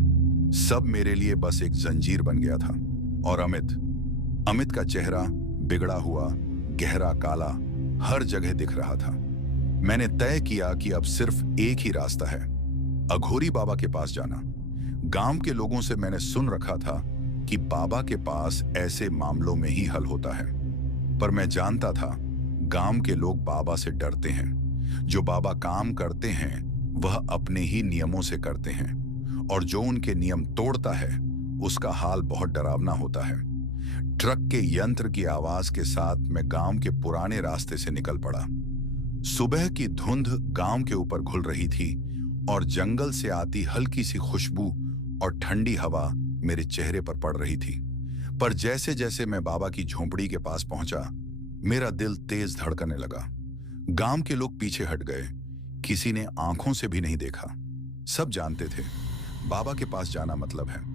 सब मेरे लिए बस एक जंजीर बन गया था। और अमित का चेहरा बिगड़ा हुआ, गहरा काला, हर जगह दिख रहा था। मैंने तय किया कि अब सिर्फ एक ही रास्ता है, अघोरी बाबा के पास जाना। गांव के लोगों से मैंने सुन रखा था कि बाबा के पास ऐसे मामलों में ही हल होता है, पर मैं जानता था गांव के लोग बाबा से डरते हैं। जो बाबा काम करते हैं वह अपने ही नियमों से करते हैं, और जो उनके नियम तोड़ता है उसका हाल बहुत डरावना होता है। ट्रक के यंत्र की आवाज के साथ मैं गांव के पुराने रास्ते से निकल पड़ा। सुबह की धुंध गांव के ऊपर घुल रही थी और जंगल से आती हल्की सी खुशबू और ठंडी हवा मेरे चेहरे पर पड़ रही थी। पर जैसे जैसे मैं बाबा की झोंपड़ी के पास पहुंचा, मेरा दिल तेज धड़कने लगा। गांव के लोग पीछे हट गए, किसी ने आंखों से भी नहीं देखा। सब जानते थे बाबा के पास जाना मतलब है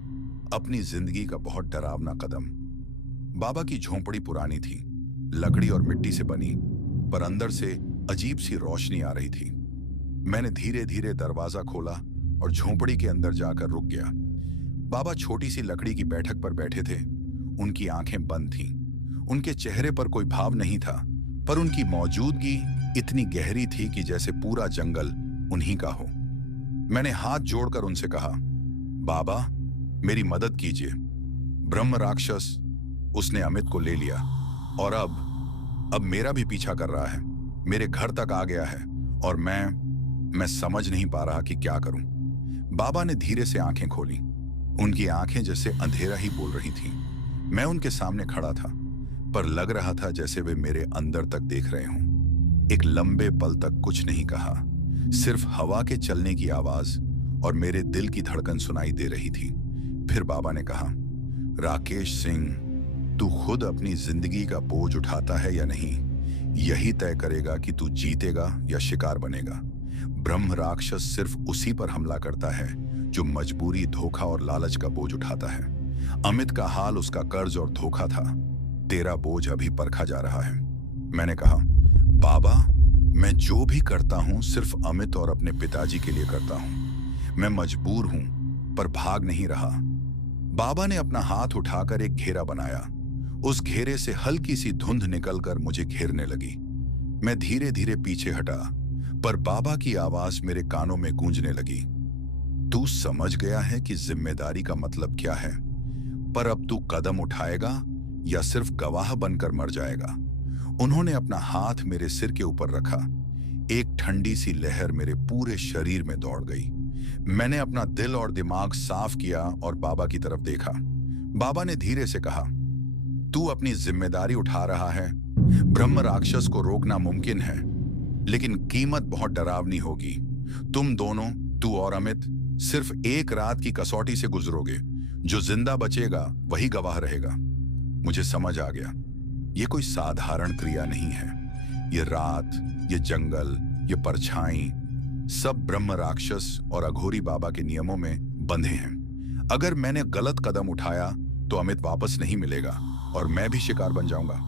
अपनी जिंदगी का बहुत डरावना कदम। बाबा की झोंपड़ी पुरानी थी, लकड़ी और मिट्टी से बनी, पर अंदर से अजीब सी रोशनी आ रही थी। मैंने धीरे धीरे दरवाजा खोला और झोंपड़ी के अंदर जाकर रुक गया। बाबा छोटी सी लकड़ी की बैठक पर बैठे थे। उनकी आंखें बंद थीं। उनके चेहरे पर कोई भाव नहीं था, पर उनकी मौजूदगी इतनी गहरी थी कि जैसे पूरा जंगल उन्हीं का हो। मैंने हाथ जोड़कर उनसे कहा, बाबा मेरी मदद कीजिए। ब्रह्म राक्षस, उसने अमित को ले लिया और अब मेरा भी पीछा कर रहा है, मेरे घर तक आ गया है और मैं समझ नहीं पा रहा कि क्या करूं। बाबा ने धीरे से आंखें खोली। उनकी आंखें जैसे अंधेरा ही बोल रही थीं। मैं उनके सामने खड़ा था, पर लग रहा था जैसे वे मेरे अंदर तक देख रहे हों। एक लंबे पल तक कुछ नहीं कहा, सिर्फ हवा के चलने की आवाज और मेरे दिल की धड़कन सुनाई दे रही थी। फिर बाबा ने कहा, राकेश सिंह, तू खुद अपनी जिंदगी का बोझ उठाता है या नहीं, यही तय करेगा कि तू जीतेगा या शिकार बनेगा। ब्रह्म राक्षस सिर्फ उसी पर हमला करता है जो मजबूरी, धोखा और लालच का बोझ उठाता है। अमित का हाल उसका कर्ज और धोखा था। तेरा बोझ अभी परखा जा रहा है। मैंने कहा, बाबा मैं जो भी करता हूं सिर्फ अमित और अपने पिताजी के लिए करता हूं। मैं मजबूर हूं पर भाग नहीं रहा। बाबा ने अपना हाथ उठाकर एक घेरा बनाया। उस घेरे से हल्की सी धुंध निकलकर मुझे घेरने लगी। मैं धीरे धीरे पीछे हटा, पर बाबा की आवाज मेरे कानों में गूंजने लगी। तू समझ गया है कि जिम्मेदारी का मतलब क्या है, पर अब तू कदम उठाएगा या सिर्फ गवाह बनकर मर जाएगा। उन्होंने अपना हाथ मेरे सिर के ऊपर रखा। एक ठंडी सी लहर मेरे पूरे शरीर में दौड़ गई। मैंने अपना दिल और दिमाग साफ किया और बाबा की तरफ देखा। बाबा ने धीरे से कहा, तू अपनी जिम्मेदारी उठा रहा है। ब्रह्म राक्षस को रोकना मुमकिन है, लेकिन कीमत बहुत डरावनी होगी। तुम दोनों, तू और अमित, सिर्फ एक रात की कसौटी से गुजरोगे। जो जिंदा बचेगा वही गवाह रहेगा। मुझे समझ आ गया, ये कोई साधारण क्रिया नहीं है। ये रात, ये जंगल, ये परछाई, सब ब्रह्म राक्षस और अघोरी बाबा के नियमों में बंधे हैं। अगर मैंने गलत कदम उठाया तो अमित वापस नहीं मिलेगा और मैं भी शिकार बन जाऊंगा।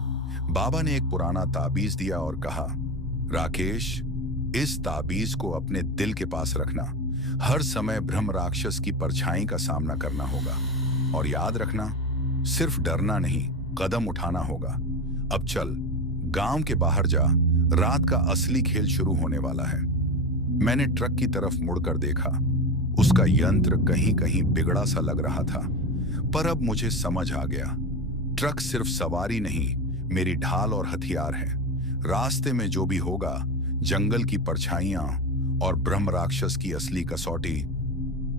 बाबा ने एक पुराना ताबीज दिया और कहा, राकेश, इस ताबीज को अपने दिल के पास रखना। हर समय ब्रह्म राक्षस की परछाई का सामना करना होगा। और याद रखना, सिर्फ डरना नहीं, कदम उठाना होगा। अब चल, गांव के बाहर जा, रात का असली खेल शुरू होने वाला है। मैंने ट्रक की तरफ मुड़कर देखा। उसका यंत्र कहीं कहीं बिगड़ा सा लग रहा था, पर अब मुझे समझ आ गया, ट्रक सिर्फ सवारी नहीं, मेरी ढाल और हथियार है। रास्ते में जो भी होगा, जंगल की परछाइयां और ब्रह्म राक्षस की असली कसौटी,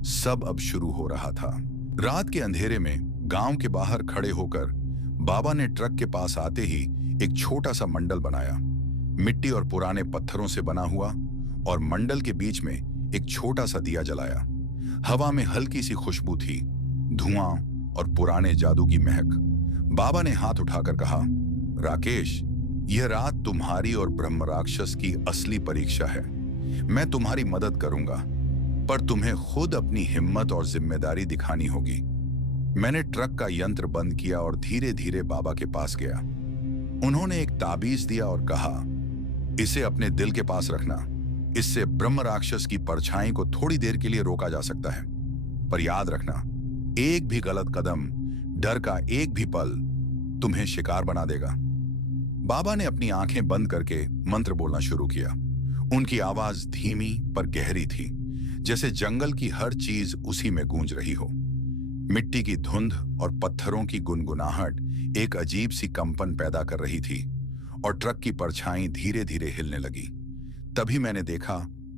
सब अब शुरू हो रहा था। रात के अंधेरे में गांव के बाहर खड़े होकर बाबा ने ट्रक के पास आते ही एक छोटा सा मंडल बनाया, मिट्टी और पुराने पत्थरों से बना हुआ, और मंडल के बीच में एक छोटा सा दिया जलाया। हवा में हल्की सी खुशबू थी, धुआं और पुराने जादू की महक। बाबा ने हाथ उठाकर कहा, राकेश, यह रात तुम्हारी और ब्रह्म राक्षस की असली परीक्षा है। मैं तुम्हारी मदद करूंगा, पर तुम्हें खुद अपनी हिम्मत और जिम्मेदारी दिखानी होगी। मैंने ट्रक का यंत्र बंद किया और धीरे धीरे बाबा के पास गया। उन्होंने एक ताबीज दिया और कहा, इसे अपने दिल के पास रखना। इससे ब्रह्म राक्षस की परछाई को थोड़ी देर के लिए रोका जा सकता है, पर याद रखना, एक भी गलत कदम, डर का एक भी पल तुम्हें शिकार बना देगा। बाबा ने अपनी आंखें बंद करके मंत्र बोलना शुरू किया। उनकी आवाज धीमी पर गहरी थी, जैसे जंगल की हर चीज उसी में गूंज रही हो। मिट्टी की धुंध और पत्थरों की गुनगुनाहट एक अजीब सी कंपन पैदा कर रही थी और ट्रक की परछाई धीरे धीरे हिलने लगी। तभी मैंने देखा,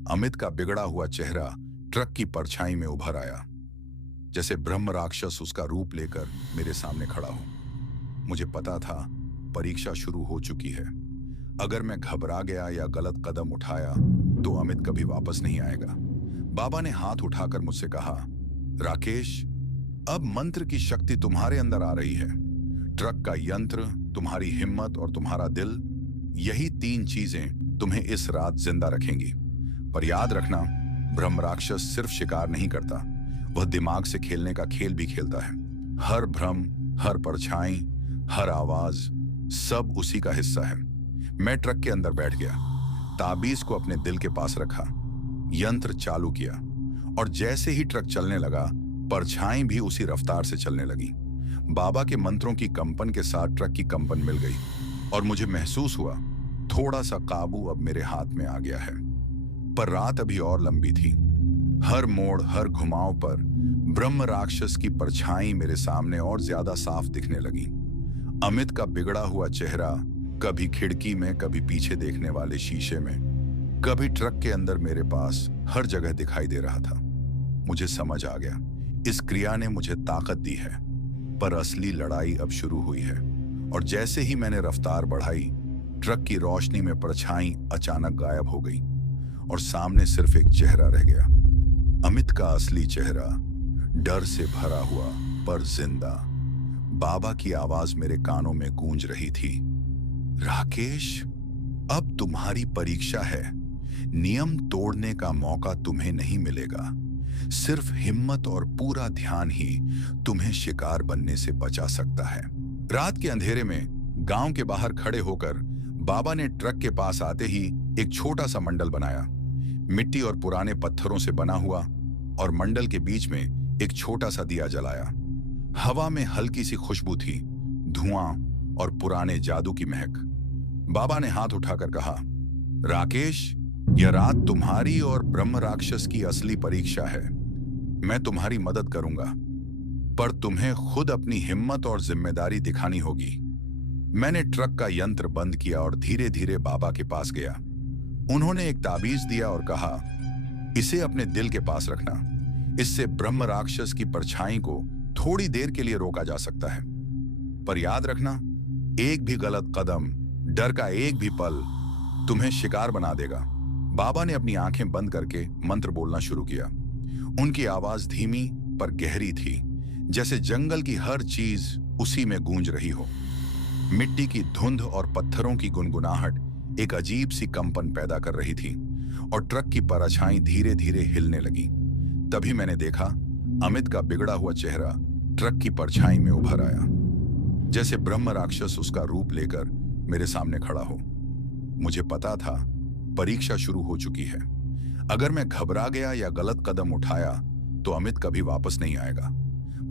अमित का बिगड़ा हुआ चेहरा ट्रक की परछाई में उभर आया, जैसे ब्रह्म राक्षस उसका रूप लेकर मेरे सामने खड़ा हो। मुझे पता था परीक्षा शुरू हो चुकी है। अगर मैं घबरा गया या गलत कदम उठाया तो अमित कभी वापस नहीं आएगा। बाबा ने हाथ उठाकर मुझसे कहा, राकेश, अब मंत्र की शक्ति तुम्हारे अंदर आ रही है। ट्रक का यंत्र, तुम्हारी हिम्मत और तुम्हारा दिल, यही तीन चीजें तुम्हें इस रात जिंदा रखेंगी। पर याद रखना, ब्रह्म राक्षस सिर्फ शिकार नहीं करता, वह दिमाग से खेलने का खेल भी खेलता है। हर भ्रम, हर परछाई, हर आवाज, सब उसी का हिस्सा है। मैं ट्रक के अंदर बैठ गया, ताबीज को अपने दिल के पास रखा, यंत्र चालू किया और जैसे ही ट्रक चलने लगा, परछाई भी उसी रफ्तार से चलने लगी। बाबा के मंत्रों की कंपन के साथ ट्रक की कंपन मिल गई और मुझे महसूस हुआ थोड़ा सा काबू अब मेरे हाथ में आ गया है। पर रात अभी और लंबी थी। हर मोड़, हर घुमाव पर ब्रह्म राक्षस की परछाई मेरे सामने और ज्यादा साफ दिखने लगी। अमित का बिगड़ा हुआ चेहरा कभी खिड़की में, कभी पीछे देखने वाले शीशे में, कभी ट्रक के अंदर मेरे पास, हर जगह दिखाई दे रहा था। मुझे समझ आ गया, इस क्रिया ने मुझे ताकत दी है, पर असली लड़ाई अब शुरू हुई है। और जैसे ही मैंने रफ्तार बढ़ाई, ट्रक की रोशनी में परछाई अचानक गायब हो गई और सामने सिर्फ एक चेहरा रह गया। अमित का असली चेहरा, डर से भरा हुआ पर जिंदा। बाबा की आवाज मेरे कानों में गूंज रही थी, राकेश, अब तुम्हारी परीक्षा है। नियम तोड़ने का मौका तुम्हें नहीं मिलेगा। सिर्फ हिम्मत और पूरा ध्यान ही तुम्हें शिकार बनने से बचा सकता है। रात के अंधेरे में गांव के बाहर खड़े होकर बाबा ने ट्रक के पास आते ही एक छोटा सा मंडल बनाया, मिट्टी और पुराने पत्थरों से बना हुआ, और मंडल के बीच में एक छोटा सा दिया जलाया। हवा में हल्की सी खुशबू थी, धुआं और पुराने जादू की महक। बाबा ने हाथ उठाकर कहा, राकेश, यह रात तुम्हारी और ब्रह्म राक्षस की असली परीक्षा है। मैं तुम्हारी मदद करूंगा, पर तुम्हें खुद अपनी हिम्मत और जिम्मेदारी दिखानी होगी। मैंने ट्रक का यंत्र बंद किया और धीरे धीरे बाबा के पास गया। उन्होंने एक ताबीज दिया और कहा, इसे अपने दिल के पास रखना। इससे ब्रह्म राक्षस की परछाई को थोड़ी देर के लिए रोका जा सकता है, पर याद रखना, एक भी गलत कदम, डर का एक भी पल तुम्हें शिकार बना देगा। बाबा ने अपनी आंखें बंद करके मंत्र बोलना शुरू किया। उनकी आवाज धीमी पर गहरी थी, जैसे जंगल की हर चीज उसी में गूंज रही हो। मिट्टी की धुंध और पत्थरों की गुनगुनाहट एक अजीब सी कंपन पैदा कर रही थी और ट्रक की परछाई धीरे धीरे हिलने लगी। तभी मैंने देखा, अमित का बिगड़ा हुआ चेहरा ट्रक की परछाई में उभर आया, जैसे ब्रह्म राक्षस उसका रूप लेकर मेरे सामने खड़ा हो। मुझे पता था परीक्षा शुरू हो चुकी है। अगर मैं घबरा गया या गलत कदम उठाया तो अमित कभी वापस नहीं आएगा।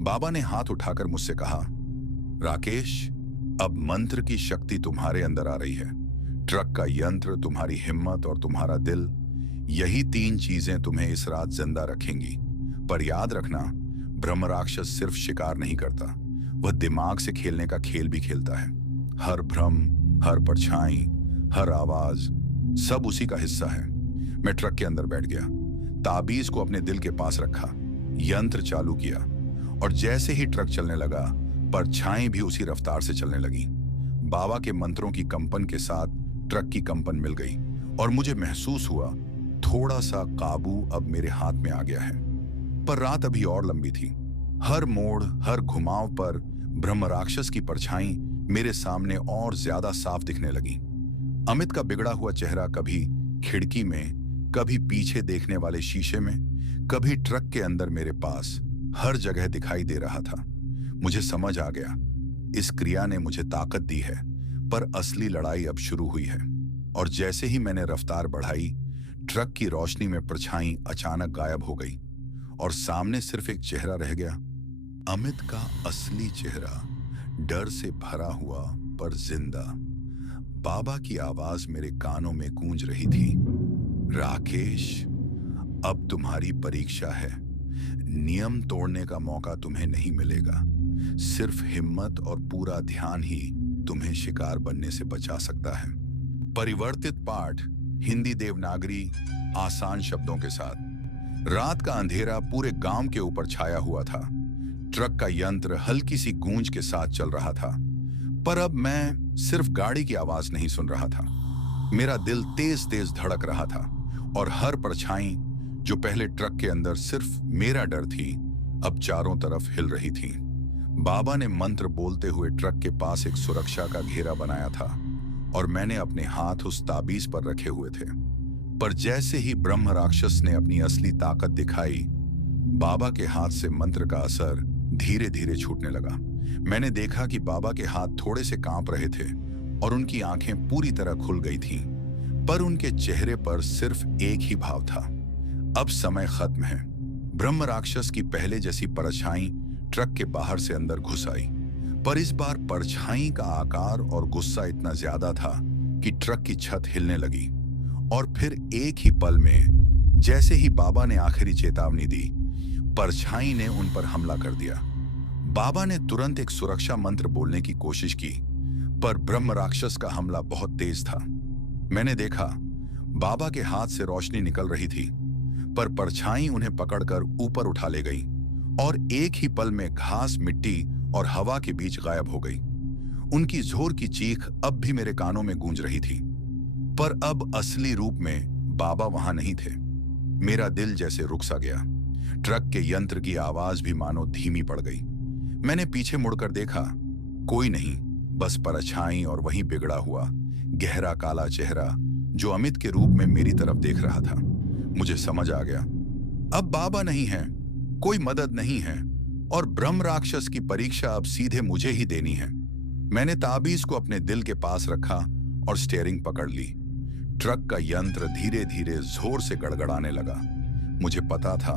बाबा ने हाथ उठाकर मुझसे कहा, राकेश, अब मंत्र की शक्ति तुम्हारे अंदर आ रही है। ट्रक का यंत्र, तुम्हारी हिम्मत और तुम्हारा दिल, यही तीन चीजें तुम्हें इस रात जिंदा रखेंगी। पर याद रखना, ब्रह्म राक्षस सिर्फ शिकार नहीं करता, वह दिमाग से खेलने का खेल भी खेलता है। हर भ्रम, हर परछाई, हर आवाज, सब उसी का हिस्सा है। मैं ट्रक के अंदर बैठ गया, ताबीज को अपने दिल के पास रखा, यंत्र चालू किया, और जैसे ही ट्रक चलने लगा, परछाई भी उसी रफ्तार से चलने लगी। बाबा के मंत्रों की कंपन के साथ ट्रक की कंपन मिल गई और मुझे महसूस हुआ थोड़ा सा काबू अब मेरे हाथ में आ गया है। पर रात अभी और लंबी थी। हर मोड़, हर घुमाव पर ब्रह्म राक्षस की परछाई मेरे सामने और ज्यादा साफ दिखने लगी। अमित का बिगड़ा हुआ चेहरा कभी खिड़की में, कभी पीछे देखने वाले शीशे में, कभी ट्रक के अंदर मेरे पास, हर जगह दिखाई दे रहा था। मुझे समझ आ गया, इस क्रिया ने मुझे ताकत दी है, पर असली लड़ाई अब शुरू हुई है। और जैसे ही मैंने रफ्तार बढ़ाई, ट्रक की रोशनी में परछाई अचानक गायब हो गई और सामने सिर्फ एक चेहरा रह गया। अमित का असली चेहरा, डर से भरा हुआ पर जिंदा। बाबा की आवाज मेरे कानों में गूंज रही थी, राकेश, अब तुम्हारी परीक्षा है। नियम तोड़ने का मौका तुम्हें नहीं मिलेगा। सिर्फ हिम्मत और पूरा ध्यान ही तुम्हें शिकार बनने से बचा सकता है। परिवर्तित पाठ, हिंदी देवनागरी, आसान शब्दों के साथ। रात का अंधेरा पूरे गांव के ऊपर छाया हुआ था। ट्रक का यंत्र हल्की सी गूंज के साथ चल रहा था, पर अब मैं सिर्फ गाड़ी की आवाज नहीं सुन रहा था। मेरा दिल तेज तेज धड़क रहा था और हर परछाई, जो पहले ट्रक के अंदर सिर्फ मेरा डर थी, अब चारों तरफ हिल रही थी। बाबा ने मंत्र बोलते हुए ट्रक के पास एक सुरक्षा का घेरा बनाया था और मैंने अपने हाथ उस ताबीज पर रखे हुए थे। पर जैसे ही ब्रह्म राक्षस ने अपनी असली ताकत दिखाई, बाबा के हाथ से मंत्र का असर धीरे धीरे छूटने लगा। मैंने देखा कि बाबा के हाथ थोड़े से कांप रहे थे और उनकी आंखें पूरी तरह खुल गई थीं, पर उनके चेहरे पर सिर्फ एक ही भाव था, अब समय खत्म है। ब्रह्म राक्षस की पहले जैसी परछाई ट्रक के बाहर से अंदर घुस आई, पर इस बार परछाई का आकार और गुस्सा इतना ज्यादा था कि ट्रक की छत हिलने लगी। और फिर एक ही पल में, जैसे ही बाबा ने आखिरी चेतावनी दी, परछाई ने उन पर हमला कर दिया। बाबा ने तुरंत एक सुरक्षा मंत्र बोलने की कोशिश की, पर ब्रह्म राक्षस का हमला बहुत तेज था। मैंने देखा, बाबा के हाथ से रोशनी निकल रही थी, पर परछाई उन्हें पकड़कर ऊपर उठा ले गई और एक ही पल में घास, मिट्टी और हवा के बीच गायब हो गई। उनकी जोर की चीख अब भी मेरे कानों में गूंज रही थी, पर अब असली रूप में बाबा वहां नहीं थे। मेरा दिल जैसे रुक सा गया। ट्रक के यंत्र की आवाज भी मानो धीमी पड़ गई। मैंने पीछे मुड़कर देखा, कोई नहीं, बस परछाई और वहीं बिगड़ा हुआ गहरा काला चेहरा जो अमित के रूप में मेरी तरफ देख रहा था। मुझे समझ आ गया, अब बाबा नहीं है, कोई मदद नहीं है और ब्रह्म राक्षस की परीक्षा अब सीधे मुझे ही देनी है। मैंने ताबीज को अपने दिल के पास रखा और स्टीयरिंग पकड़ ली। ट्रक का यंत्र धीरे धीरे जोर से गड़गड़ाने लगा। मुझे पता था,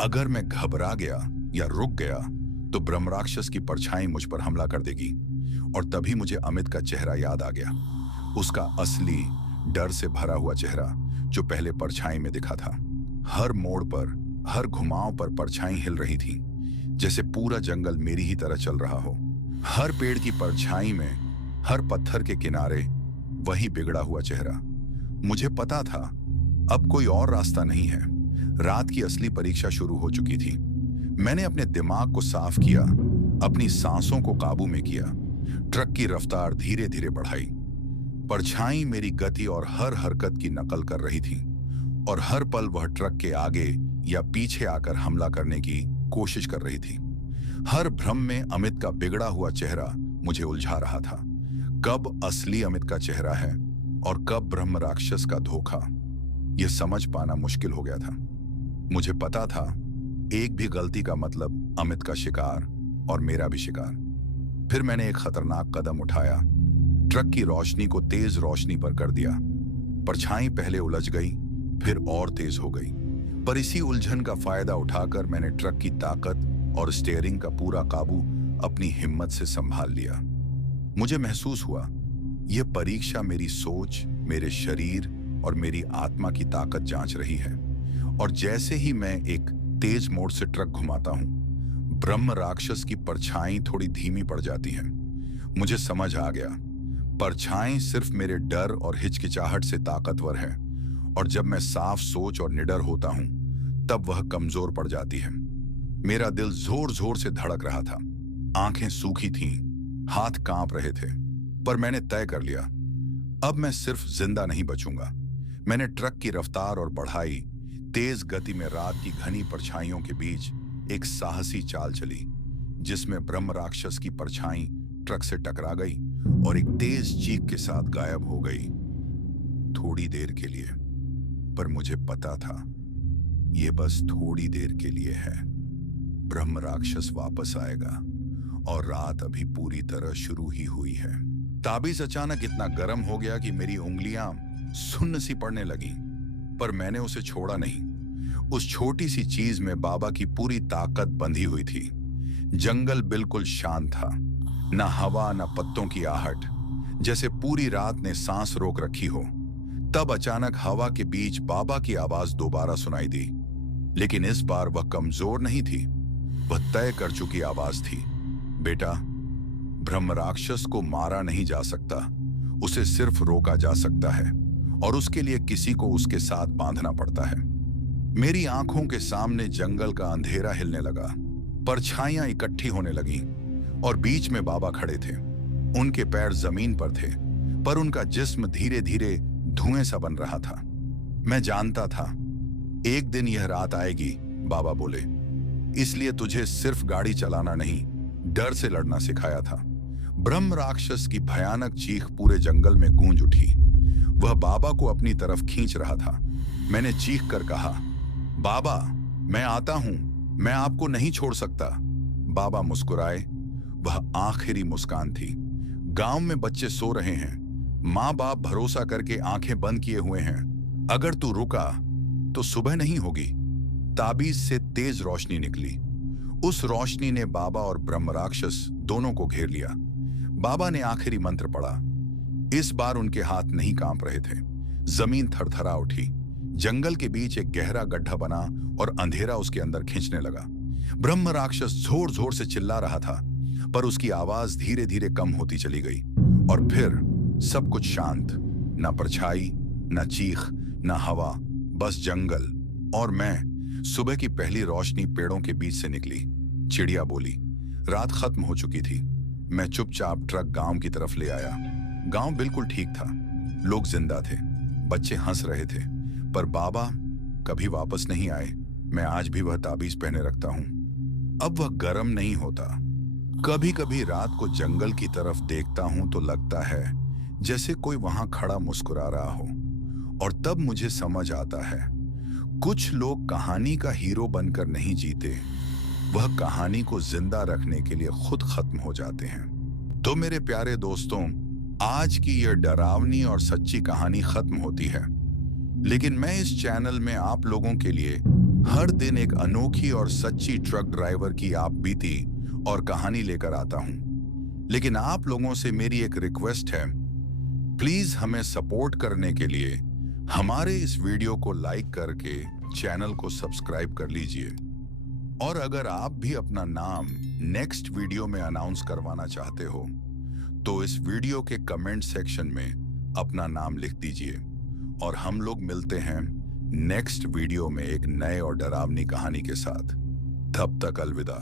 अगर मैं घबरा गया या रुक गया तो ब्रह्म राक्षस की परछाई मुझ पर हमला कर देगी। और तभी मुझे अमित का चेहरा याद आ गया, उसका असली डर से भरा हुआ चेहरा जो पहले परछाई में दिखा था। हर मोड़ पर, हर घुमाव पर परछाई हिल रही थी, जैसे पूरा जंगल मेरी ही तरह चल रहा हो। हर पेड़ की परछाई में, हर पत्थर के किनारे वही बिगड़ा हुआ चेहरा। मुझे पता था, अब कोई और रास्ता नहीं है। रात की असली परीक्षा शुरू हो चुकी थी। मैंने अपने दिमाग को साफ किया, अपनी सांसों को काबू में किया, ट्रक की रफ्तार धीरे धीरे बढ़ाई। परछाई मेरी गति और हर हरकत की नकल कर रही थी और हर पल वह ट्रक के आगे या पीछे आकर हमला करने की कोशिश कर रही थी। हर भ्रम में अमित का बिगड़ा हुआ चेहरा मुझे उलझा रहा था। कब असली अमित का चेहरा है और कब ब्रह्म राक्षस का धोखा, यह समझ पाना मुश्किल हो गया था। मुझे पता था, एक भी गलती का मतलब अमित का शिकार और मेरा भी शिकार। फिर मैंने एक खतरनाक कदम उठाया, ट्रक की रोशनी को तेज रोशनी पर कर दिया। परछाई पहले उलझ गई, फिर और तेज हो गई, पर इसी उलझन का फायदा उठाकर मैंने ट्रक की ताकत और स्टीयरिंग का पूरा काबू अपनी हिम्मत से संभाल लिया। मुझे महसूस हुआ, यह परीक्षा मेरी सोच, मेरे शरीर और मेरी आत्मा की ताकत जांच रही है। और जैसे ही मैं एक तेज मोड़ से ट्रक घुमाता हूं, ब्रह्म राक्षस की परछाई थोड़ी धीमी पड़ जाती है। मुझे समझ आ गया, परछाई सिर्फ मेरे डर और हिचकिचाहट से ताकतवर है, और जब मैं साफ सोच और निडर होता हूं, तब वह कमजोर पड़ जाती है। मेरा दिल जोर जोर से धड़क रहा था, आंखें सूखी थीं, हाथ कांप रहे थे, पर मैंने तय कर लिया, अब मैं सिर्फ जिंदा नहीं बचूंगा। मैंने ट्रक की रफ्तार और बढ़ाई, तेज गति में रात की घनी परछाइयों के बीच एक साहसी चाल चली, जिसमें ब्रह्म राक्षस की परछाई ट्रक से टकरा गई और एक तेज चीख के साथ गायब हो गई। थोड़ी देर के लिए, पर मुझे पता था यह बस थोड़ी देर के लिए है। ब्रह्म राक्षस वापस आएगा और रात अभी पूरी तरह शुरू ही हुई है। ताबीज अचानक इतना गर्म हो गया कि मेरी उंगलियां सुन्न सी पड़ने लगी, पर मैंने उसे छोड़ा नहीं। उस छोटी सी चीज में बाबा की पूरी ताकत बंधी हुई थी। जंगल बिल्कुल शांत था, ना हवा ना पत्तों की आहट, जैसे पूरी रात ने सांस रोक रखी हो। तब अचानक हवा के बीच बाबा की आवाज दोबारा सुनाई दी, लेकिन इस बार वह कमजोर नहीं थी, वह तय कर चुकी आवाज थी। बेटा, ब्रह्म राक्षस को मारा नहीं जा सकता, उसे सिर्फ रोका जा सकता है, और उसके लिए किसी को उसके साथ बांधना पड़ता है। मेरी आंखों के सामने जंगल का अंधेरा हिलने लगा, परछाइयां इकट्ठी होने लगीं, और बीच में बाबा खड़े थे। उनके पैर जमीन पर थे, पर उनका जिस्म धीरे धीरे धुएं सा बन रहा था। मैं जानता था एक दिन यह रात आएगी, बाबा बोले, इसलिए तुझे सिर्फ गाड़ी चलाना नहीं, डर से लड़ना सिखाया था। ब्रह्म राक्षस की भयानक चीख पूरे जंगल में गूंज उठी। वह बाबा को अपनी तरफ खींच रहा था। मैंने चीख कर कहा, बाबा, मैं आता हूं, मैं आपको नहीं छोड़ सकता। बाबा मुस्कुराए। वह आखिरी मुस्कान थी। गांव में बच्चे सो रहे हैं, माँ बाप भरोसा करके आंखें बंद किए हुए हैं। अगर तू रुका तो सुबह नहीं होगी। ताबीज से तेज रोशनी निकली। उस रोशनी ने बाबा और ब्रह्म राक्षस दोनों को घेर लिया। बाबा ने आखिरी मंत्र पढ़ा। इस बार उनके हाथ नहीं कांप रहे थे। जमीन थरथरा उठी। जंगल के बीच एक गहरा गड्ढा बना और अंधेरा उसके अंदर खींचने लगा। ब्रह्म राक्षस जोर जोर से चिल्ला रहा था, पर उसकी आवाज धीरे धीरे कम होती चली गई, और फिर सब कुछ शांत। ना परछाई, ना चीख, ना हवा, बस जंगल और मैं। सुबह की पहली रोशनी पेड़ों के बीच से निकली। चिड़िया बोली। रात खत्म हो चुकी थी। मैं चुपचाप ट्रक गांव की तरफ ले आया। गांव बिल्कुल ठीक था, लोग जिंदा थे, बच्चे हंस रहे थे, पर बाबा कभी वापस नहीं आए। मैं आज भी वह ताबीज पहने रखता हूं। अब वह गर्म नहीं होता। कभी कभी रात को जंगल की तरफ देखता हूं तो लगता है जैसे कोई वहां खड़ा मुस्कुरा रहा हो, और तब मुझे समझ आता है, कुछ लोग कहानी का हीरो बनकर नहीं जीते, वह कहानी को जिंदा रखने के लिए खुद खत्म हो जाते हैं। तो मेरे प्यारे दोस्तों, आज की यह डरावनी और सच्ची कहानी खत्म होती है, लेकिन मैं इस चैनल में आप लोगों के लिए हर दिन एक अनोखी और सच्ची ट्रक ड्राइवर की आप बीती और कहानी लेकर आता हूं। लेकिन आप लोगों से मेरी एक रिक्वेस्ट है, प्लीज हमें सपोर्ट करने के लिए हमारे इस वीडियो को लाइक करके चैनल को सब्सक्राइब कर लीजिए। और अगर आप भी अपना नाम नेक्स्ट वीडियो में अनाउंस करवाना चाहते हो तो इस वीडियो के कमेंट सेक्शन में अपना नाम लिख दीजिए, और हम लोग मिलते हैं नेक्स्ट वीडियो में एक नए और डरावनी कहानी के साथ। तब तक अलविदा।